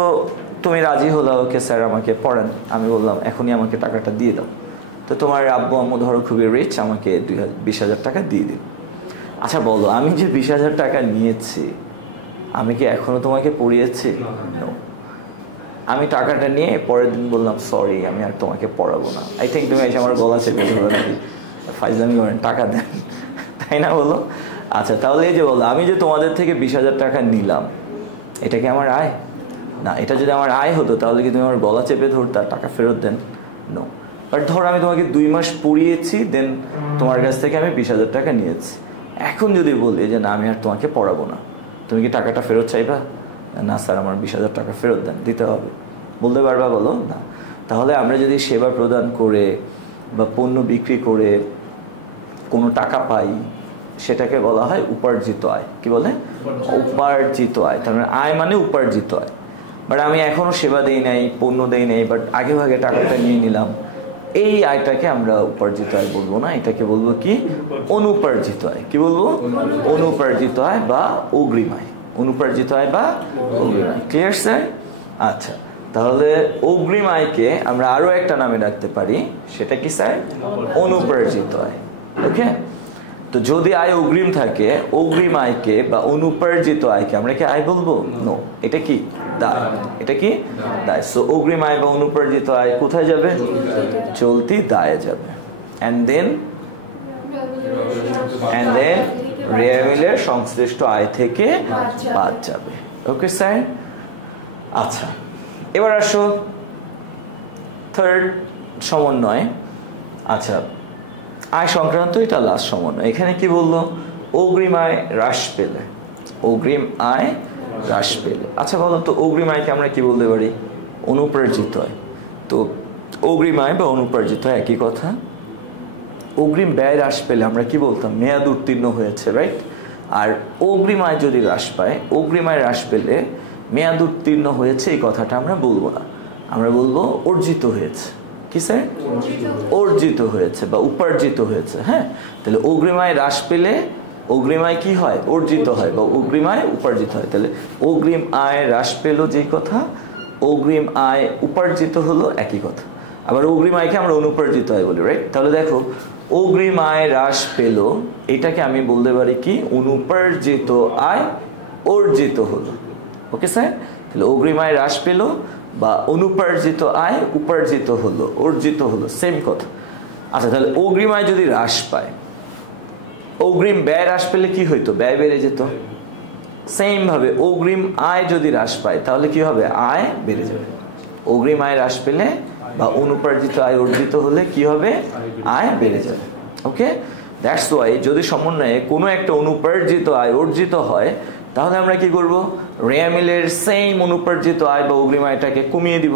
তুমি রাজি হলো, ওকে স্যার আমাকে পড়ান। আমি বললাম এখনই আমাকে টাকাটা দিয়ে দাও। তো তোমার আব্বু আম্মু ধরো খুবই রিচ, আমাকে 20,000 টাকা দিয়ে দিল। আচ্ছা বলো, আমি যে 20,000 টাকা নিয়েছি আমি কি এখনো তোমাকে পড়িয়েছি? নো। আমি টাকাটা নিয়ে পরের দিন বললাম সরি, আমি আর তোমাকে পড়াবো না। আই থিঙ্ক তুমি এসে আমার গলা চেপে ধরো নাকি ফাইজলামি করেন, টাকা দেন, তাই না? বলো। আচ্ছা, তাহলে এই যে বলো আমি যে তোমাদের থেকে 20,000 টাকা নিলাম, এটা কি আমার আয়? না। এটা যদি আমার আয় হতো তাহলে কি তুমি আমার গলা চেপে ধরতা, টাকা ফেরত দেন? নো। বাট ধরো আমি তোমাকে 2 মাস পড়িয়েছি, দেন তোমার কাছ থেকে আমি 20,000 টাকা নিয়েছি। এখন যদি বলি যে না আমি আর তোমাকে পড়াবো না, তুমি কি টাকাটা ফেরত চাইবা? না স্যার, আমার 20,000 টাকা ফেরত দেন, দিতে হবে, বলতে পারবা? বলো না। তাহলে আমরা যদি সেবা প্রদান করে বা পণ্য বিক্রি করে কোনো টাকা পাই, সেটাকে বলা হয় উপার্জিত আয়। কি বলে? উপার্জিত আয়। তার মানে আয় মানে উপার্জিত আয়। বাট আমি এখনো সেবা দেই নাই, পণ্য দেই নাই, বাট আগে ভাগে টাকাটা নিয়ে নিলাম, এই আয়টাকে আমরা উপার্জিত আয় বলবো না, এটাকে বলবো কি? অনুপার্জিত আয়। কি বলবো? অনুপার্জিত আয় বা অগ্রিম আয়। অনুপার্জিত আয় বা অগ্রিম আয়। Clear sir? আচ্ছা, তাহলে অগ্রিম আয়কে আমরা আরো একটা নামে রাখতে পারি, সেটা কি স্যার? অনুপার্জিত আয়। ওকে, তো যদি আয় অগ্রিম থাকে, অগ্রিম আয়কে বা অনুপার্জিত আয়কে আমরা কি আয় বলবো? নো, এটা কি? দায়। এটা কি? দায়। সো অগ্রিম আয় বা অনুপার্জিত আয় কোথায় যাবে? চলতি দায়ে যাবে। এন্ড দেন রেয়া মিলের সংশ্লিষ্ট আয় থেকে বাদ যাবে। Okay sir? আচ্ছা, এবার আসো থার্ড সমন্বয়। আচ্ছা, আয় সংক্রান্ত এটা লাস্ট সমন্বয়। এখানে কি বললো? অগ্রিম আয় হ্রাস পেলে। অগ্রিম আয় হ্রাস পেলে। আচ্ছা বলো তো, অগ্রিম আয়কে আমরা কি বলতে পারি? অনুপার্জিত আয়। তো অগ্রিম আয় বা অনুপার্জিত আয় একই কথা। অগ্রিম ব্যয় হ্রাস পেলে আমরা কি বলতাম? মেয়াদ উত্তীর্ণ হয়েছে, রাইট? আর অগ্রিম আয় যদি হ্রাস পায়, অগ্রিম আয় হ্রাস পেলে মেয়াদ উত্তীর্ণ হয়েছে এই কথাটা আমরা বলবো না, আমরা বলবো অর্জিত হয়েছে। কি স্যার? অর্জিত হয়েছে বা উপার্জিত হয়েছে। হ্যাঁ, তাহলে অগ্রিম আয় হ্রাস পেলে অগ্রিম আয় কি হয়? অর্জিত হয় বা অগ্রিম আয় উপার্জিত হয়। তাহলে অগ্রিম আয় হ্রাস পেল যেই কথা, অগ্রিম আয় উপার্জিত হলো একই কথা। আবার অগ্রিম আয়কে আমরা অনুপার্জিত আয় বলি, রাইট? তাহলে দেখো, অগ্রিম আয় হ্রাস পেল, এটাকে আমি বলতে পারি কি? অনুপার্জিত আয় অর্জিত হলো। Okay sir? তাহলে অগ্রিম আয় হ্রাস পেল বা অনুপার্জিত আয় উপার্জিত হলো, অর্জিত হলো, সেম কথা। আচ্ছা, তাহলে অগ্রিম আয় যদি হ্রাস পায়, অগ্রিম ব্যয় হ্রাস পেলে কি হইতো? ব্যয় বেড়ে যেত। সেম ভাবে অগ্রিম আয় যদি হ্রাস পায় তাহলে কি হবে? আয় বেড়ে যাবে। অগ্রিম আয় হ্রাস পেলে বা অনুপার্জিত আয় অর্জিত হলে কি হবে? আয় বেড়ে যাবে। ওকে, দ্যাটস ওয়াই যদি সমন্বয়ে কোনো একটা অনুপার্জিত আয় অর্জিত হয়, তাহলে আমরা কি করব? রেয়া মিলের সেম অনুপার্জিত আয় বা অগ্রিম আয়টাকে কমিয়ে দিব,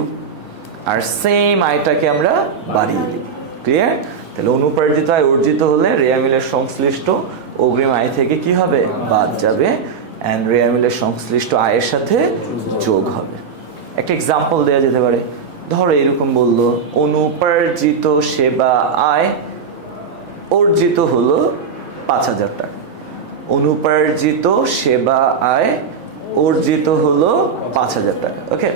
আর সেম আয়টাকে আমরা বাড়িয়ে দিব। ক্লিয়ার? তাহলে অনুপার্জিত আয় অর্জিত হলে রেয়া মিলের সংশ্লিষ্ট অগ্রিম আয় থেকে কি হবে? বাদ যাবে, এন্ড রেয়া মিলের সংশ্লিষ্ট আয়ের সাথে যোগ হবে। একটা এক্সাম্পল দেওয়া যেতে পারে। ধরো এরকম বললো, অনুপার্জিত সেবা আয় অর্জিত হলো 5,000 টাকা। অনুপার্জিত সেবা আয় অর্জিত হলো 5,000 টাকা। ওকে,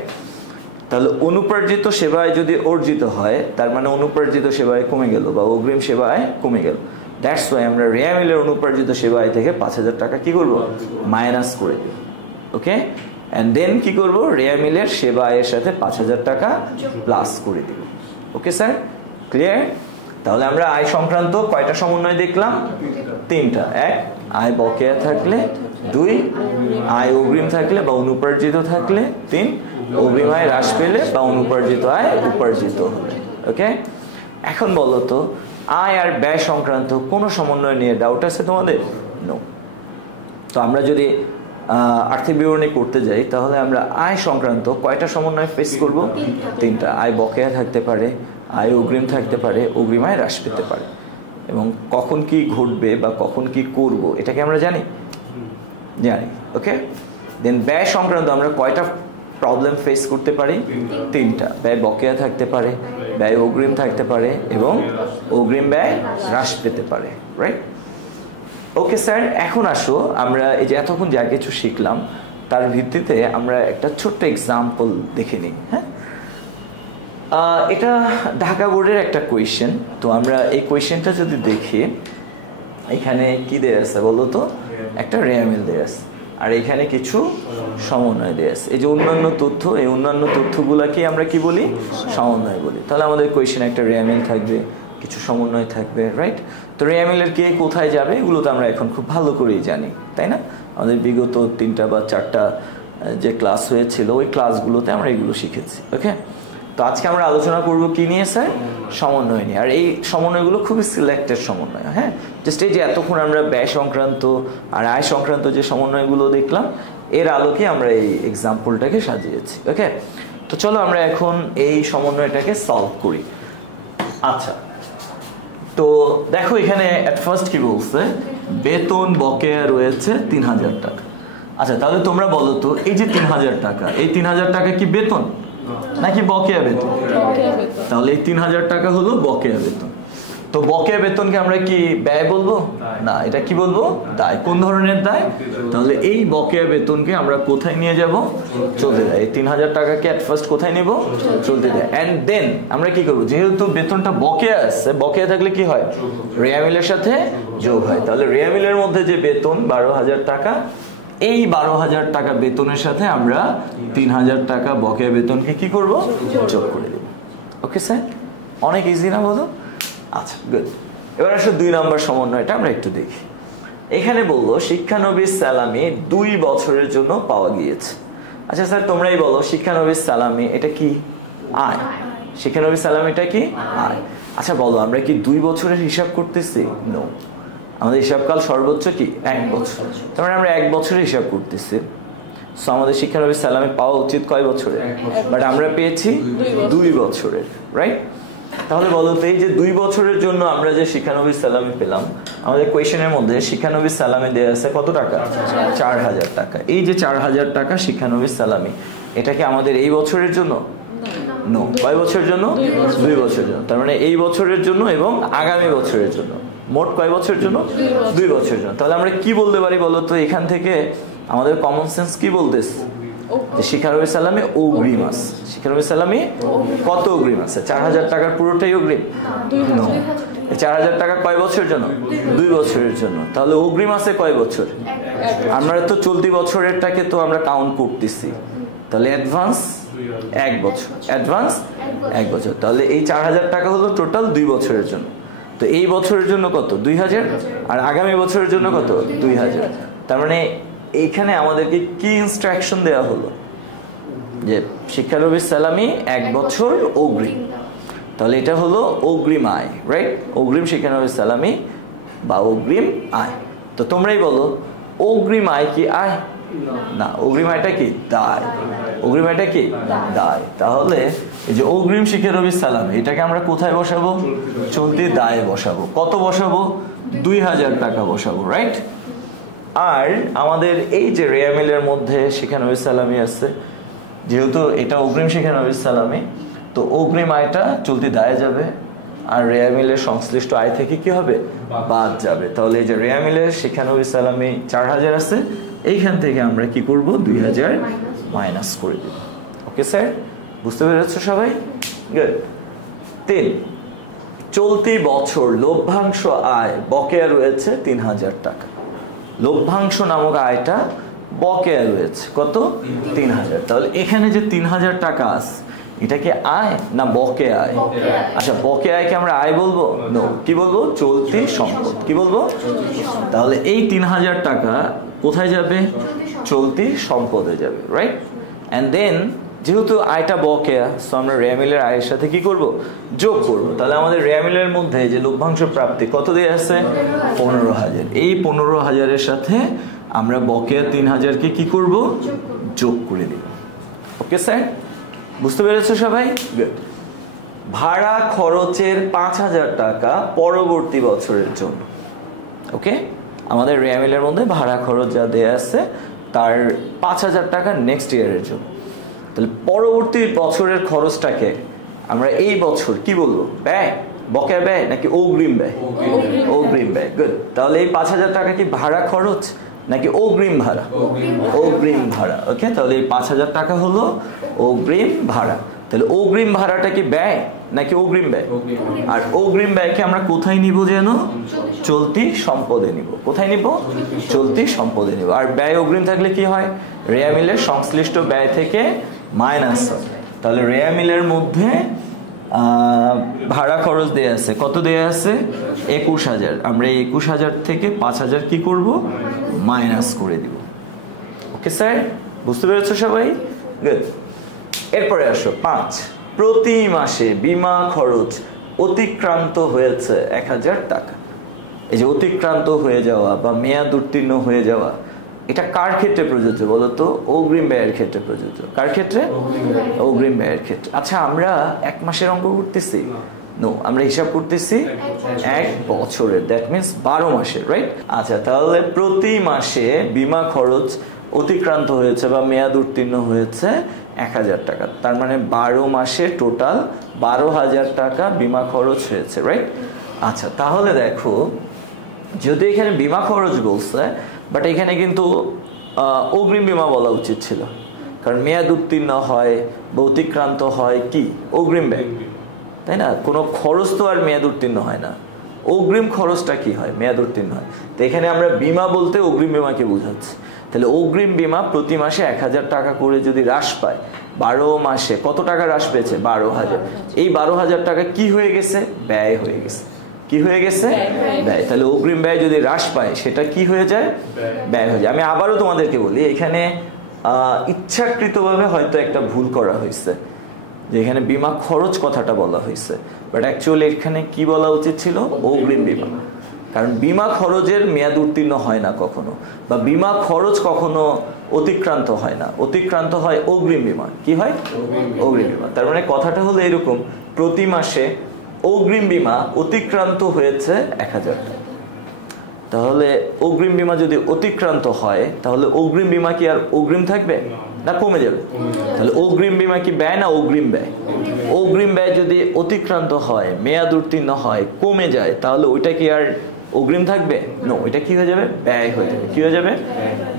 তাহলে অনুপার্জিত সেবায় যদি অর্জিত হয় তার মানে অনুপার্জিত সেবায় কমে গেল বা অগ্রিম সেবায় কমে গেল। দ্যাটস ওয়াই আমরা রেয়া মিলের অনুপার্জিত সেবায় থেকে 5,000 টাকা কি করব, মাইনাস করে দেব। ওকে, অ্যান্ড দেন কি করব, রেয়া মিলের সেবা আয়ের সাথে 5,000 টাকা প্লাস করে দেব। Okay sir, clear? তাহলে আমরা আয় সংক্রান্ত কয়টা সমন্বয় দেখলাম? 3টা। 1, আয় বকেয়া থাকলে। 2, আয় অগ্রিম থাকলে বা অনুপার্জিত থাকলে। 3, অগ্রিম আয় হ্রাস পেলে বা অনুপার্জিত আয় উপার্জিত হলে। ওকে, এখন বলো তো আয় আর ব্যয় সংক্রান্ত কোনো সমন্বয় নিয়ে ডাউট আছে তোমাদের? নো। তো আমরা যদি আর্থিক বিবরণী করতে যাই তাহলে আমরা আয় সংক্রান্ত কয়টা সমন্বয় ফেস করব? 3টা। আয় বকেয়া থাকতে পারে, আয় অগ্রিম থাকতে পারে, অগ্রিম আয় হ্রাস পেতে পারে। এবং কখন কি ঘটবে বা কখন কি করব এটাকে আমরা জানি? জানি। ওকে, দেন ব্যয় সংক্রান্ত আমরা কয়টা প্রবলেম ফেস করতে পারি? 3টা। ব্যয় বকেয়া থাকতে পারে, ব্যয় অগ্রিম থাকতে পারে এবং অগ্রিম ব্যয় হ্রাস পেতে পারে। রাইট? ওকে স্যার, এখন আসো আমরা এই যে এতক্ষণ যা কিছু শিখলাম তার ভিত্তিতে আমরা একটা ছোট্ট এক্সাম্পল দেখে নিই। হ্যাঁ, এটা ঢাকা বোর্ডের একটা কোয়েশ্চেন। তো আমরা এই কোয়েশ্চেনটা যদি দেখি, এখানে কি দেয়া আছে বলো তো? একটা রেয়া মিল দেয়া আছে আর এখানে কিছু সমন্বয় দেয়া আছে। এই যে অন্যান্য তথ্য, এই অন্যান্য তথ্যগুলাকে আমরা কি বলি? সমন্বয় বলি। তাহলে আমাদের কোয়েশ্চেনে একটা রেয়া মিল থাকবে, কিছু সমন্বয় থাকবে। রাইট? তো রেয়া মিলের কে কোথায় যাবে এগুলো তো আমরা এখন খুব ভালো করেই জানি, তাই না? আমাদের বিগত 3টা বা 4টা যে ক্লাস হয়েছিল ওই ক্লাসগুলোতে আমরা এগুলো শিখেছি। ওকে, তো আজকে আমরা আলোচনা করব কি নিয়ে স্যার? সমন্বয় নিয়ে। আর এই সমন্বয়গুলো খুবই সিলেক্টেড সমন্বয়। হ্যাঁ, জাস্ট এই যে এতক্ষণ আমরা ব্যয় সংক্রান্ত আর আয় সংক্রান্ত যে সমন্বয়গুলো দেখলাম এর আলোকে আমরা এই এক্সাম্পলটাকে সাজিয়েছি। ওকে, তো চলো আমরা এখন এই সমন্বয়টাকে সলভ করি। আচ্ছা, তো দেখো এখানে এট ফার্স্ট কি বলছে? বেতন বকেয়া রয়েছে 3,000 টাকা। আচ্ছা, তাহলে তোমরা বলো তো এই যে 3,000 টাকা, এই 3,000 টাকা কি বেতন নাকি বকেয়া বেতন? তাহলে এই 3,000 টাকা হলো বকেয়া বেতন। তো বকেয়া বেতনকে আমরা কি ব্যয় বলবো? না, এটা কি বলবো? দায়। কোন ধরনের দায়? তাহলে এই বকেয়া বেতনকে আমরা কোথায় নিয়ে যাব? চলতে দেয়। এই 3,000 টাকাকে এট ফার্স্ট কোথায় নেব? চলতে দেয়। এন্ড দেন আমরা কি করব? যেহেতু বেতনটা বকেয়া আছে, বকেয়া থাকলে কি হয়? রেয়া মিলের সাথে যোগ হয়। তাহলে রেয়া মিলের মধ্যে যে বেতন 12,000 টাকা, এই 12,000 টাকা বেতনের সাথে আমরা 3,000 টাকা বকেয়া বেতনকে কি করব? যোগ করে দেব। ওকে স্যার, অনেক ইজি না বলো? আচ্ছা, গুড। এবার আসলে 2 নম্বর সমন্বয়টা আমরা একটু দেখি। এখানে বললো শিক্ষানবিশ স্যালামি 2 বছরের জন্য পাওয়া গিয়েছে। আচ্ছা স্যার, তোমরাই বলো শিক্ষানবিশ স্যালামি এটা কি? আয়। শিক্ষানবিশ স্যালামিটা কি? আয়। আচ্ছা বলো, আমরা কি 2 বছরের হিসাব করতেছি? নো, আমাদের হিসাবকাল সর্বোচ্চ কি 1 বছর। তার মানে আমরা 1 বছরের হিসাব করতেছি। সো আমাদের শিক্ষানবিশ স্যালামি পাওয়া উচিত কয় বছরের? বাট আমরা পেয়েছি 2 বছরের। রাইট? তাহলে বলো তো এই যে 2 বছরের জন্য আমরা যে শিক্ষানবিশ স্যালামি পেলাম, আমাদের কোয়েশ্চেনের মধ্যে শিক্ষানবিশ স্যালামি দেয়া আছে কত টাকা? 4,000 টাকা। এই যে 4,000 টাকা শিক্ষানবিশ স্যালামি, এটা কি আমাদের এই বছরের জন্য? নো। কয় বছরের জন্য? 2 বছরের জন্য। তার মানে এই বছরের জন্য এবং আগামী বছরের জন্য। মোট কয় বছরের জন্য? 2 বছরের জন্য। তাহলে আমরা কি বলতে পারি বলো তো? এখান থেকে আমাদের কমন সেন্স কি বলতেছে? যে শিক্ষানবিশ স্যালামি অগ্রিম আছে। শিক্ষানবিশ স্যালামি কত অগ্রিম আছে? 4,000 টাকার পুরোটাই অগ্রিম? নো। 4,000 টাকা কয় বছরের জন্য? 2 বছরের জন্য। তাহলে অগ্রিম আছে কয় বছর? আমরা তো চলতি বছরেরটাকে তো আমরা কাউন্ট করতেছি। তাহলে অ্যাডভান্স 1 বছর। অ্যাডভান্স 1 বছর। তাহলে এই 4,000 টাকা হলো টোটাল 2 বছরের জন্য। তো এই বছরের জন্য কত? 2,000। আর আগামী বছরের জন্য কত? 2,000। তার মানে এইখানে আমাদেরকে কি ইনস্ট্রাকশন দেওয়া হলো? যে শিক্ষানবিশ স্যালামি 1 বছর অগ্রিম। তাহলে এটা হলো অগ্রিম আয়। রাইট? অগ্রিম শিক্ষানবিশ স্যালামি বা অগ্রিম আয়। তো তোমরাই বলো অগ্রিম আয় কি আয়? না, অগ্রিম আয়টা কি? দায়। অগ্রিম আয়টা কি? দায়। তাহলে এই যে অগ্রিম শিক্ষানবিশ স্যালামি এটাকে আমরা কোথায় বসাবো? চলতি দায়ে বসাবো। কত বসাবো? 2,000 টাকা বসাবো। রাইট? আর আমাদের এই যে রেয়া মিলের মধ্যে শিক্ষানবিশ স্যালামি আছে, যেহেতু এটা অগ্রিম শিক্ষানবিশ স্যালামি, তো অগ্রিম আয়টা চলতি দায়ে যাবে আর রেয়া মিলের সংশ্লিষ্ট আয় থেকে কি হবে বাদ যাবে। তাহলে এই যে রেয়া মিলের শিক্ষানবী সালামি 4000 আছে, এইখান থেকে আমরা কি করব 2000 মাইনাস করে দেব। ওকে স্যার, বুঝতে পেরেছো সবাই? গুড। 3, চলতি বছর লভ্যাংশ আয় বকেয়া রয়েছে 3000 টাকা। লভ্যাংশ নামক আয়টা বকেয়া রয়েছে কত? 3000। তাহলে এখানে যে 3000 টাকা আছে এটা কি আয় না বকেয়া আয়? আচ্ছা, বকেয়া আয়কে আমরা আয় বলবো? নো, কি বলবো? চলতি সম্পদ। কি বলবো? তাহলে এই 3000 টাকা কোথায় যাবে? চলতি সম্পদে যাবে, রাইট? এন্ড দেন যেহেতু আয়টা বকেয়া, সো আমরা রেয়া মিলের আয়ের সাথে কি করব? যোগ করব। তাহলে আমাদের রেয়া মিলের মধ্যে যে লভ্যাংশ প্রাপ্তি কত দিয়ে আছে? 15000। এই 15000 এর সাথে আমরা বকেয়া 3000 কে কি করব? যোগ করে দেব। ওকে স্যার, বুঝতে পেরেছো সবাই? গুড। ভাড়া খরচের 5000 টাকা পরবর্তী বছরের জন্য। ওকে, আমাদের রেয়া মিলের মধ্যে ভাড়া খরচ যা দেয়া আছে তার 5000 টাকা নেক্সট ইয়ারের জন্য। তাহলে পরবর্তী বছরের খরচটাকে আমরা এই বছর কি বলবো? ব্যয়, বকেয়া ব্যয় নাকি অগ্রিম ব্যয়? অগ্রিম ব্যয়। গুড। তাহলে এই 5000 টাকা কি ভাড়া খরচ নাকি অগ্রিম ভাড়া? অগ্রিম ভাড়া। ওকে, তাহলে এই 5000 টাকা হলো অগ্রিম ভাড়া। তাহলে অগ্রিম ভাড়াটা কি ব্যয় নাকি অগ্রিম ব্যয়? আর অগ্রিম ব্যয়কে আমরা কোথায় নিব যেন? চলতি সম্পদে নিব। কোথায় নিব? চলতি সম্পদে নিব। আর ব্যয় অগ্রিম থাকলে কি হয়? রেয়া মিলের সংশ্লিষ্ট ব্যয় থেকে মাইনাস হয়। তাহলে রেয়া মিলের মধ্যে ভাড়া খরচ দেয়া আছে, কত দেয়া আছে? 21000। আমরা এই 21000 থেকে 5000 কি করব? মাইনাস করে দিব। ওকে স্যার, বুঝতে পেরেছো সবাই? গুড। এরপরে আসো 5, প্রতি মাসে বীমা খরচ অতিক্রান্ত হয়েছে 1000 টাকা। এই যে অতিক্রান্ত হয়ে যাওয়া বা মেয়াদ উত্তীর্ণ হয়ে যাওয়া, এটা কার ক্ষেত্রে প্রযোজ্য বলো তো? অগ্রিম ব্যয়ের ক্ষেত্রে প্রযোজ্য। কার ক্ষেত্রে? অগ্রিম ব্যয়ের ক্ষেত্রে। আচ্ছা, আমরা 1 মাসের অঙ্ক করতেছি? নো, আমরা হিসাব করতেছি 1 বছরের, দ্যাট মিন্স 12 মাসের, রাইট? আচ্ছা, তাহলে প্রতি মাসে বীমা খরচ অতিক্রান্ত হয়েছে বা মেয়াদ উত্তীর্ণ হয়েছে 1000 টাকা। তার মানে 12 মাসে টোটাল 12000 টাকা বীমা খরচ হয়েছে, রাইট? আচ্ছা, তাহলে দেখো, যদি এখানে বীমা খরচ বলছে, বাট এখানে কিন্তু অগ্রিম বীমা বলা উচিত ছিল, কারণ মেয়াদ উত্তীর্ণ হয় বা অতিক্রান্ত হয় কি? অগ্রিম ব্যয়, তাই না? কোনো খরচ তো আর মেয়াদ উত্তীর্ণ হয় না। অগ্রিম খরচটা কি হয়? মেয়াদ উত্তীর্ণ হয়। তো এখানে আমরা বীমা বলতে অগ্রিম বীমাকে বোঝাচ্ছি। তাহলে অগ্রিম বীমা প্রতি মাসে 1000 টাকা করে যদি হ্রাস পায়, 12 মাসে কত টাকা হ্রাস পেয়েছে? 12000। এই 12000 টাকা কি হয়ে গেছে? ব্যয় হয়ে গেছে। কি হয়ে গেছে? ব্যয়। তাহলে অগ্রিম ব্যয় যদি হ্রাস পায় সেটা কি হয়ে যায়? ব্যয় হয়ে যায়। আমি আবারও তোমাদেরকে বলি, এখানে ইচ্ছাকৃতভাবে হয়তো একটা ভুল করা হয়েছে, যে এখানে বীমা খরচ কথাটা বলা হয়েছে, বাট অ্যাকচুয়ালি এখানে কি বলা উচিত ছিল? অগ্রিম বীমা। কারণ বীমা খরচের মেয়াদ উত্তীর্ণ হয় না কখনো, বা বীমা খরচ কখনো অতিক্রান্ত হয় না। অতিক্রান্ত হয় অগ্রিম বীমা। কি হয়? অগ্রিম বীমা। তার মানে কথাটা হলো এরকম, প্রতি মাসে অগ্রিম বীমা অতিক্রান্ত হয়েছে 1000 টাকা। তাহলে অগ্রিম বীমা যদি অতিক্রান্ত হয়, তাহলে অগ্রিম বীমা কি আর অগ্রিম থাকবে না কমে যাবে? তাহলে অগ্রিম বীমা কি ব্যয় না অগ্রিম ব্যয়? অগ্রিম ব্যয় যদি অতিক্রান্ত হয়, মেয়াদ উত্তীর্ণ হয়, কমে যায়, তাহলে ওইটা কি আর অগ্রিম থাকবে? নো, ওইটা কি হয়ে যাবে? ব্যয় হয়ে যাবে। কি হয়ে যাবে?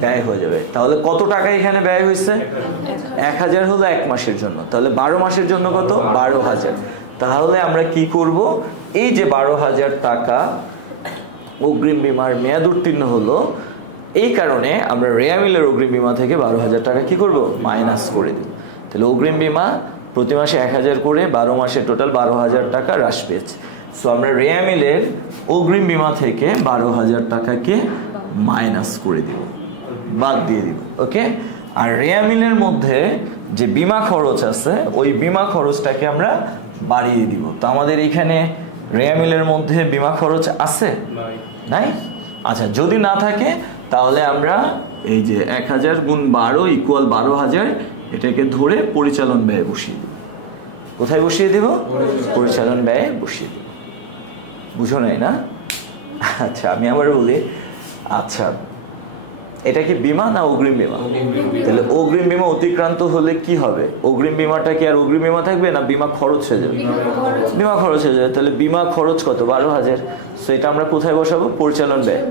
ব্যয় হয়ে যাবে। তাহলে কত টাকা এখানে ব্যয় হয়েছে? 1000 হলো 1 মাসের জন্য। তাহলে 12 মাসের জন্য কত? 12000। তাহলে আমরা কি করব? এই যে 12000 টাকা অগ্রিম বীমার মেয়াদ উত্তীর্ণ হলো, এই কারণে আমরা রেয়া মিলের অগ্রিম বীমা থেকে 12000 টাকা কি করব? মাইনাস করে দেব। তাহলে অগ্রিম বীমা প্রতি মাসে 1000 করে 12 মাসে টোটাল 12000 টাকা হ্রাস পেয়েছে। সো আমরা রেয়া মিলের অগ্রিম বীমা থেকে 12000 টাকাকে মাইনাস করে দিব, বাদ দিয়ে দিব। ওকে, আর রেয়া মিলের মধ্যে যে বীমা খরচ আছে, ওই বীমা খরচটাকে আমরা বাড়িয়ে দিব। তো আমাদের এখানে রেয়া মিলের মধ্যে বীমা খরচ আছে? নাই। আচ্ছা, যদি না থাকে তাহলে আমরা এই যে 1000 গুণ 12 ইকুয়াল 12000, এটাকে ধরে পরিচালন ব্যয় বসিয়ে দেব। কোথায় বসিয়ে দেব? পরিচালন ব্যয়ে বসিয়ে দেব। বুঝো নাই না? আচ্ছা, আমি আবার বলি। আচ্ছা, এটা কি বীমা না অগ্রিম বীমা? তাহলে অগ্রিম বীমা অতিক্রান্ত হলে কি হবে? অগ্রিম বীমাটা কি আর অগ্রিম বীমা থাকবে না বীমা খরচ হয়ে যাবে? বীমা খরচ হয়ে যাবে। তাহলে বীমা খরচ কত? 12,000। সো এটা আমরা কোথায় বসাবো? পরিচালন ব্যয়।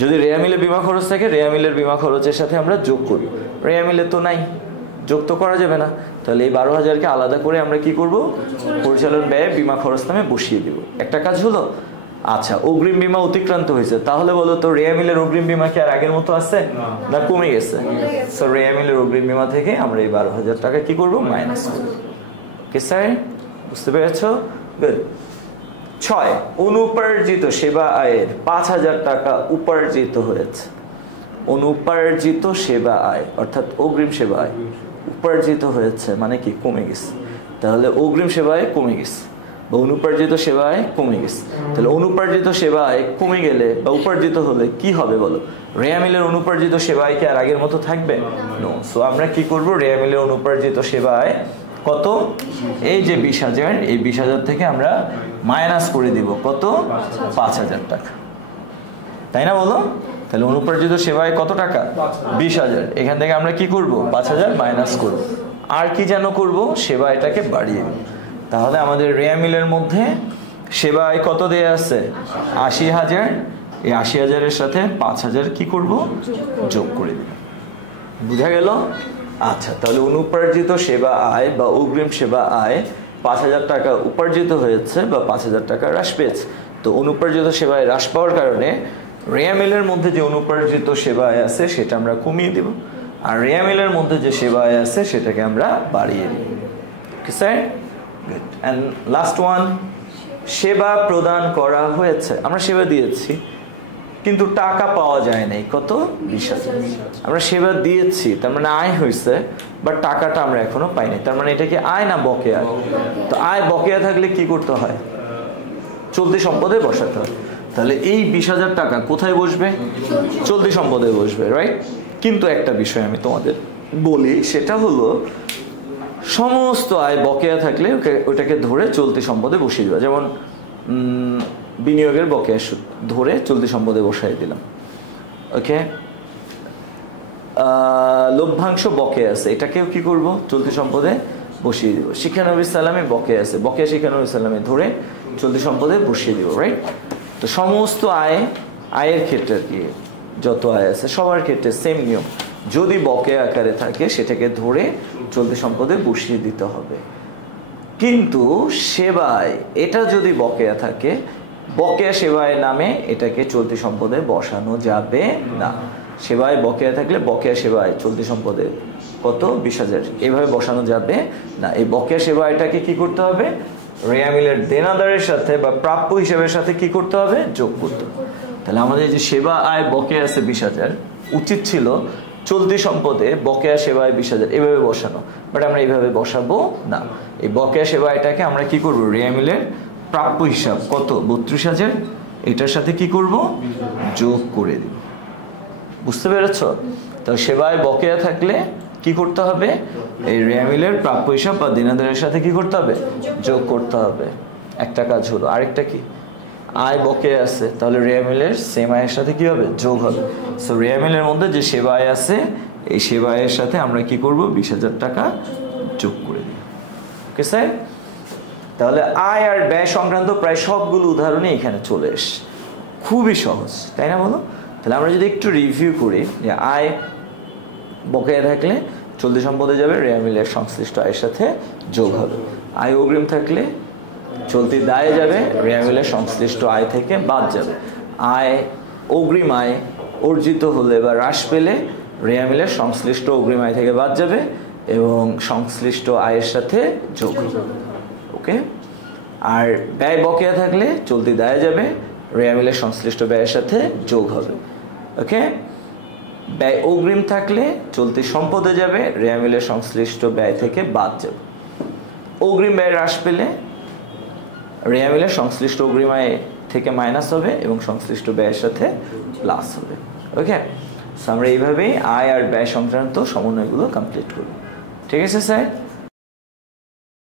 যদি রেয়া মিলে বীমা খরচ থাকে রেয়া মিলের বীমা খরচের সাথে আমরা যোগ করি। রেয়া মিলে তো নাই, যোগ তো করা যাবে না। তাহলে এই 12,000কে আলাদা করে আমরা কি করব? পরিচালন ব্যয়ে বীমা খরচ নামে বসিয়ে দিব। একটা কাজ হলো। আচ্ছা, অগ্রিম বীমা অতিক্রান্ত হয়েছে, তাহলে বলো তো রেয়া মিলের অগ্রিম বীমা কি আর আগের মতো আছে না কমে গেছে? সো রেয়া মিলের অগ্রিম বীমা থেকে আমরা এই 12,000 টাকা কি করব? মাইনাস করব। ওকে স্যার, বুঝতে পেরেছো? গুড। 6, অনুপার্জিত সেবা আয়ের 5,000 টাকা উপার্জিত হয়েছে। অনুপার্জিত সেবা আয় অর্থাৎ অগ্রিম সেবা আয় উপার্জিত হয়েছে মানে কি? কমে গেছে। তাহলে অগ্রিম সেবায় কমে গেছে বা অনুপার্জিত সেবায় কমে গেছে। তাহলে অনুপার্জিত সেবায় কমে গেলে বা উপার্জিত হলে কি হবে বলো? রেয়া মিলের অনুপার্জিত সেবায় কি আর আগের মতো থাকবে? নো। সো আমরা কি করব? রেয়া মিলের অনুপার্জিত সেবায় কত? এই যে 20,000, এই 20,000 থেকে আমরা মাইনাস করে দিব কত? 5,000 টাকা, তাই না বলো? তাহলে অনুপার্জিত সেবায় কত টাকা? 20,000। এখান থেকে আমরা কি করব? 5,000 মাইনাস করব। আর কি যেন করব? সেবা এটাকে বাড়িয়ে দিব। তাহলে আমাদের রেয়া মিলের মধ্যে সেবায় কত দেয়া আছে? 80,000। এই 80,000-এর সাথে 5,000 কি করব? যোগ করে দিব। বুঝা গেল? আচ্ছা, তাহলে অনুপার্জিত সেবা আয় বা অগ্রিম সেবা আয় 5,000 টাকা উপার্জিত হয়েছে বা 5,000 টাকা হ্রাস পেয়েছে। তো অনুপার্জিত সেবায় হ্রাস পাওয়ার কারণে রেয়া মিলের মধ্যে যে অনুপার্জিত সেবা আয় আছে সেটা আমরা কমিয়ে দেব, আর রেয়া মিলের মধ্যে যে সেবা আয় আছে সেটাকে আমরা বাড়িয়ে দেব। Okay sir, good. And last one, সেবা প্রদান করা হয়েছে। আমরা সেবা দিয়েছি কিন্তু টাকা পাওয়া যায় নাই। কত? 20,000। আমরা সেবা দিয়েছি তার মানে আয় হয়েছে, বাট টাকাটা আমরা এখনো পাইনি। তার মানে এটা কি আয় না বকেয়া? তো আয় বকেয়া থাকলে কি করতে হয়? চলতি সম্পদে বসাতে হয়। তাহলে এই 20,000 টাকা কোথায় বসবে? চলতি সম্পদে বসবে, রাইট? কিন্তু একটা বিষয় আমি তোমাদের বলি, সেটা হলো সমস্ত আয় বকেয়া থাকলে ওটাকে ধরে চলতি সম্পদে বসিয়ে দেওয়া। যেমন বিনিয়োগের বকেয়া সুদ ধরে চলতি সম্পদে বসাই দিলাম। ওকে, লভ্যাংশ বকেয়া আছে, এটাকেও কি করব? চলতি সম্পদে বসিয়ে দিব। শিক্ষানবিশ সালামে বকেয়া আছে, বকেয়া শিক্ষানবিশ সালামে ধরে চলতি সম্পদে বসিয়ে দিব, রাইট? তো সমস্ত আয়ের ক্ষেত্রে আর কি যত আয় আছে সবার ক্ষেত্রে সেম নিয়ম। যদি বকেয়া আকারে থাকে সেটাকে ধরে চলতি সম্পদে বসিয়ে দিতে হবে। কিন্তু সেবায় এটা যদি বকেয়া থাকে, বকেয়া সেবায় নামে এটাকে চলতি সম্পদে বসানো যাবে না। সেবায় বকেয়া থাকলে বকেয়া সেবায় চলতি সম্পদে কত? 20,000, এইভাবে বসানো যাবে না। এই বকেয়া সেবায়টাকে কি করতে হবে? রেয়া মিলের দেনাদারের সাথে বা প্রাপ্য হিসেবের সাথে কি করতে হবে? যোগ করতে হবে। তাহলে আমাদের যে সেবা আয় বকেয়া আছে 20,000, উচিত ছিল চলতি সম্পদে বকেয়া সেবায় 20,000 এভাবে বসানো, বাট আমরা এইভাবে বসাবো না। এই বকেয়া সেবা এটাকে আমরা কি করব? রেয়া মিলের প্রাপ্য হিসাব কত? 32,000, এটার সাথে কি করব? যোগ করে দিব। বুঝতে পেরেছ? তো সেবায় বকেয়া থাকলে কি করতে হবে? এই রেয়া মিলের প্রাপ্য হিসাব বা দেনাদারের সাথে কি করতে হবে? যোগ করতে হবে। একটা কাজ হলো। আরেকটা কি? আয় বকেয়া আছে, তাহলে রেয়া মিলের সেম আয়ের সাথে কি হবে? যোগ হবে। সো রেয়া মিলের মধ্যে যে সেবা আয় আছে এই সেবা আয়ের সাথে আমরা কি করব? 20,000 টাকা যোগ করে দিই। Okay sir? তাহলে আয় আর ব্যয় সংক্রান্ত প্রায় সবগুলো উদাহরণই এখানে চলে এসে, খুবই সহজ, তাই না বলো? তাহলে আমরা যদি একটু রিভিউ করি যে আয় বকেয়া থাকলে চলতি সম্পদে যাবে, রেয়া মিলের সংশ্লিষ্ট আয়ের সাথে যোগ হবে। আয় অগ্রিম থাকলে চলতি দায়ে যাবে, রেয়া মিলের সংশ্লিষ্ট আয় থেকে বাদ যাবে। আয় অগ্রিম আয় অর্জিত হলে বা হ্রাস পেলে রেয়া মিলের সংশ্লিষ্ট অগ্রিম আয় থেকে বাদ যাবে এবং সংশ্লিষ্ট আয়ের সাথে যোগ হবে। ওকে, আর ব্যয় বকেয়া থাকলে চলতি দায়ে যাবে, রেয়া মিলের সংশ্লিষ্ট ব্যয়ের সাথে যোগ হবে। ওকে, ব্যয় অগ্রিম থাকলে চলতি সম্পদে যাবে, রেয়া মিলের সংশ্লিষ্ট ব্যয় থেকে বাদ যাবে। অগ্রিম ব্যয় হ্রাস পেলে রেয়া মিলের সংশ্লিষ্ট অগ্রিম আয় থেকে মাইনাস হবে এবং সংশ্লিষ্ট ব্যয়ের সাথে প্লাস হবে। ওকে, সো আমরা এইভাবেই আয় আর ব্যয় সংক্রান্ত সমন্বয়গুলো কমপ্লিট করব। ঠিক আছে স্যার?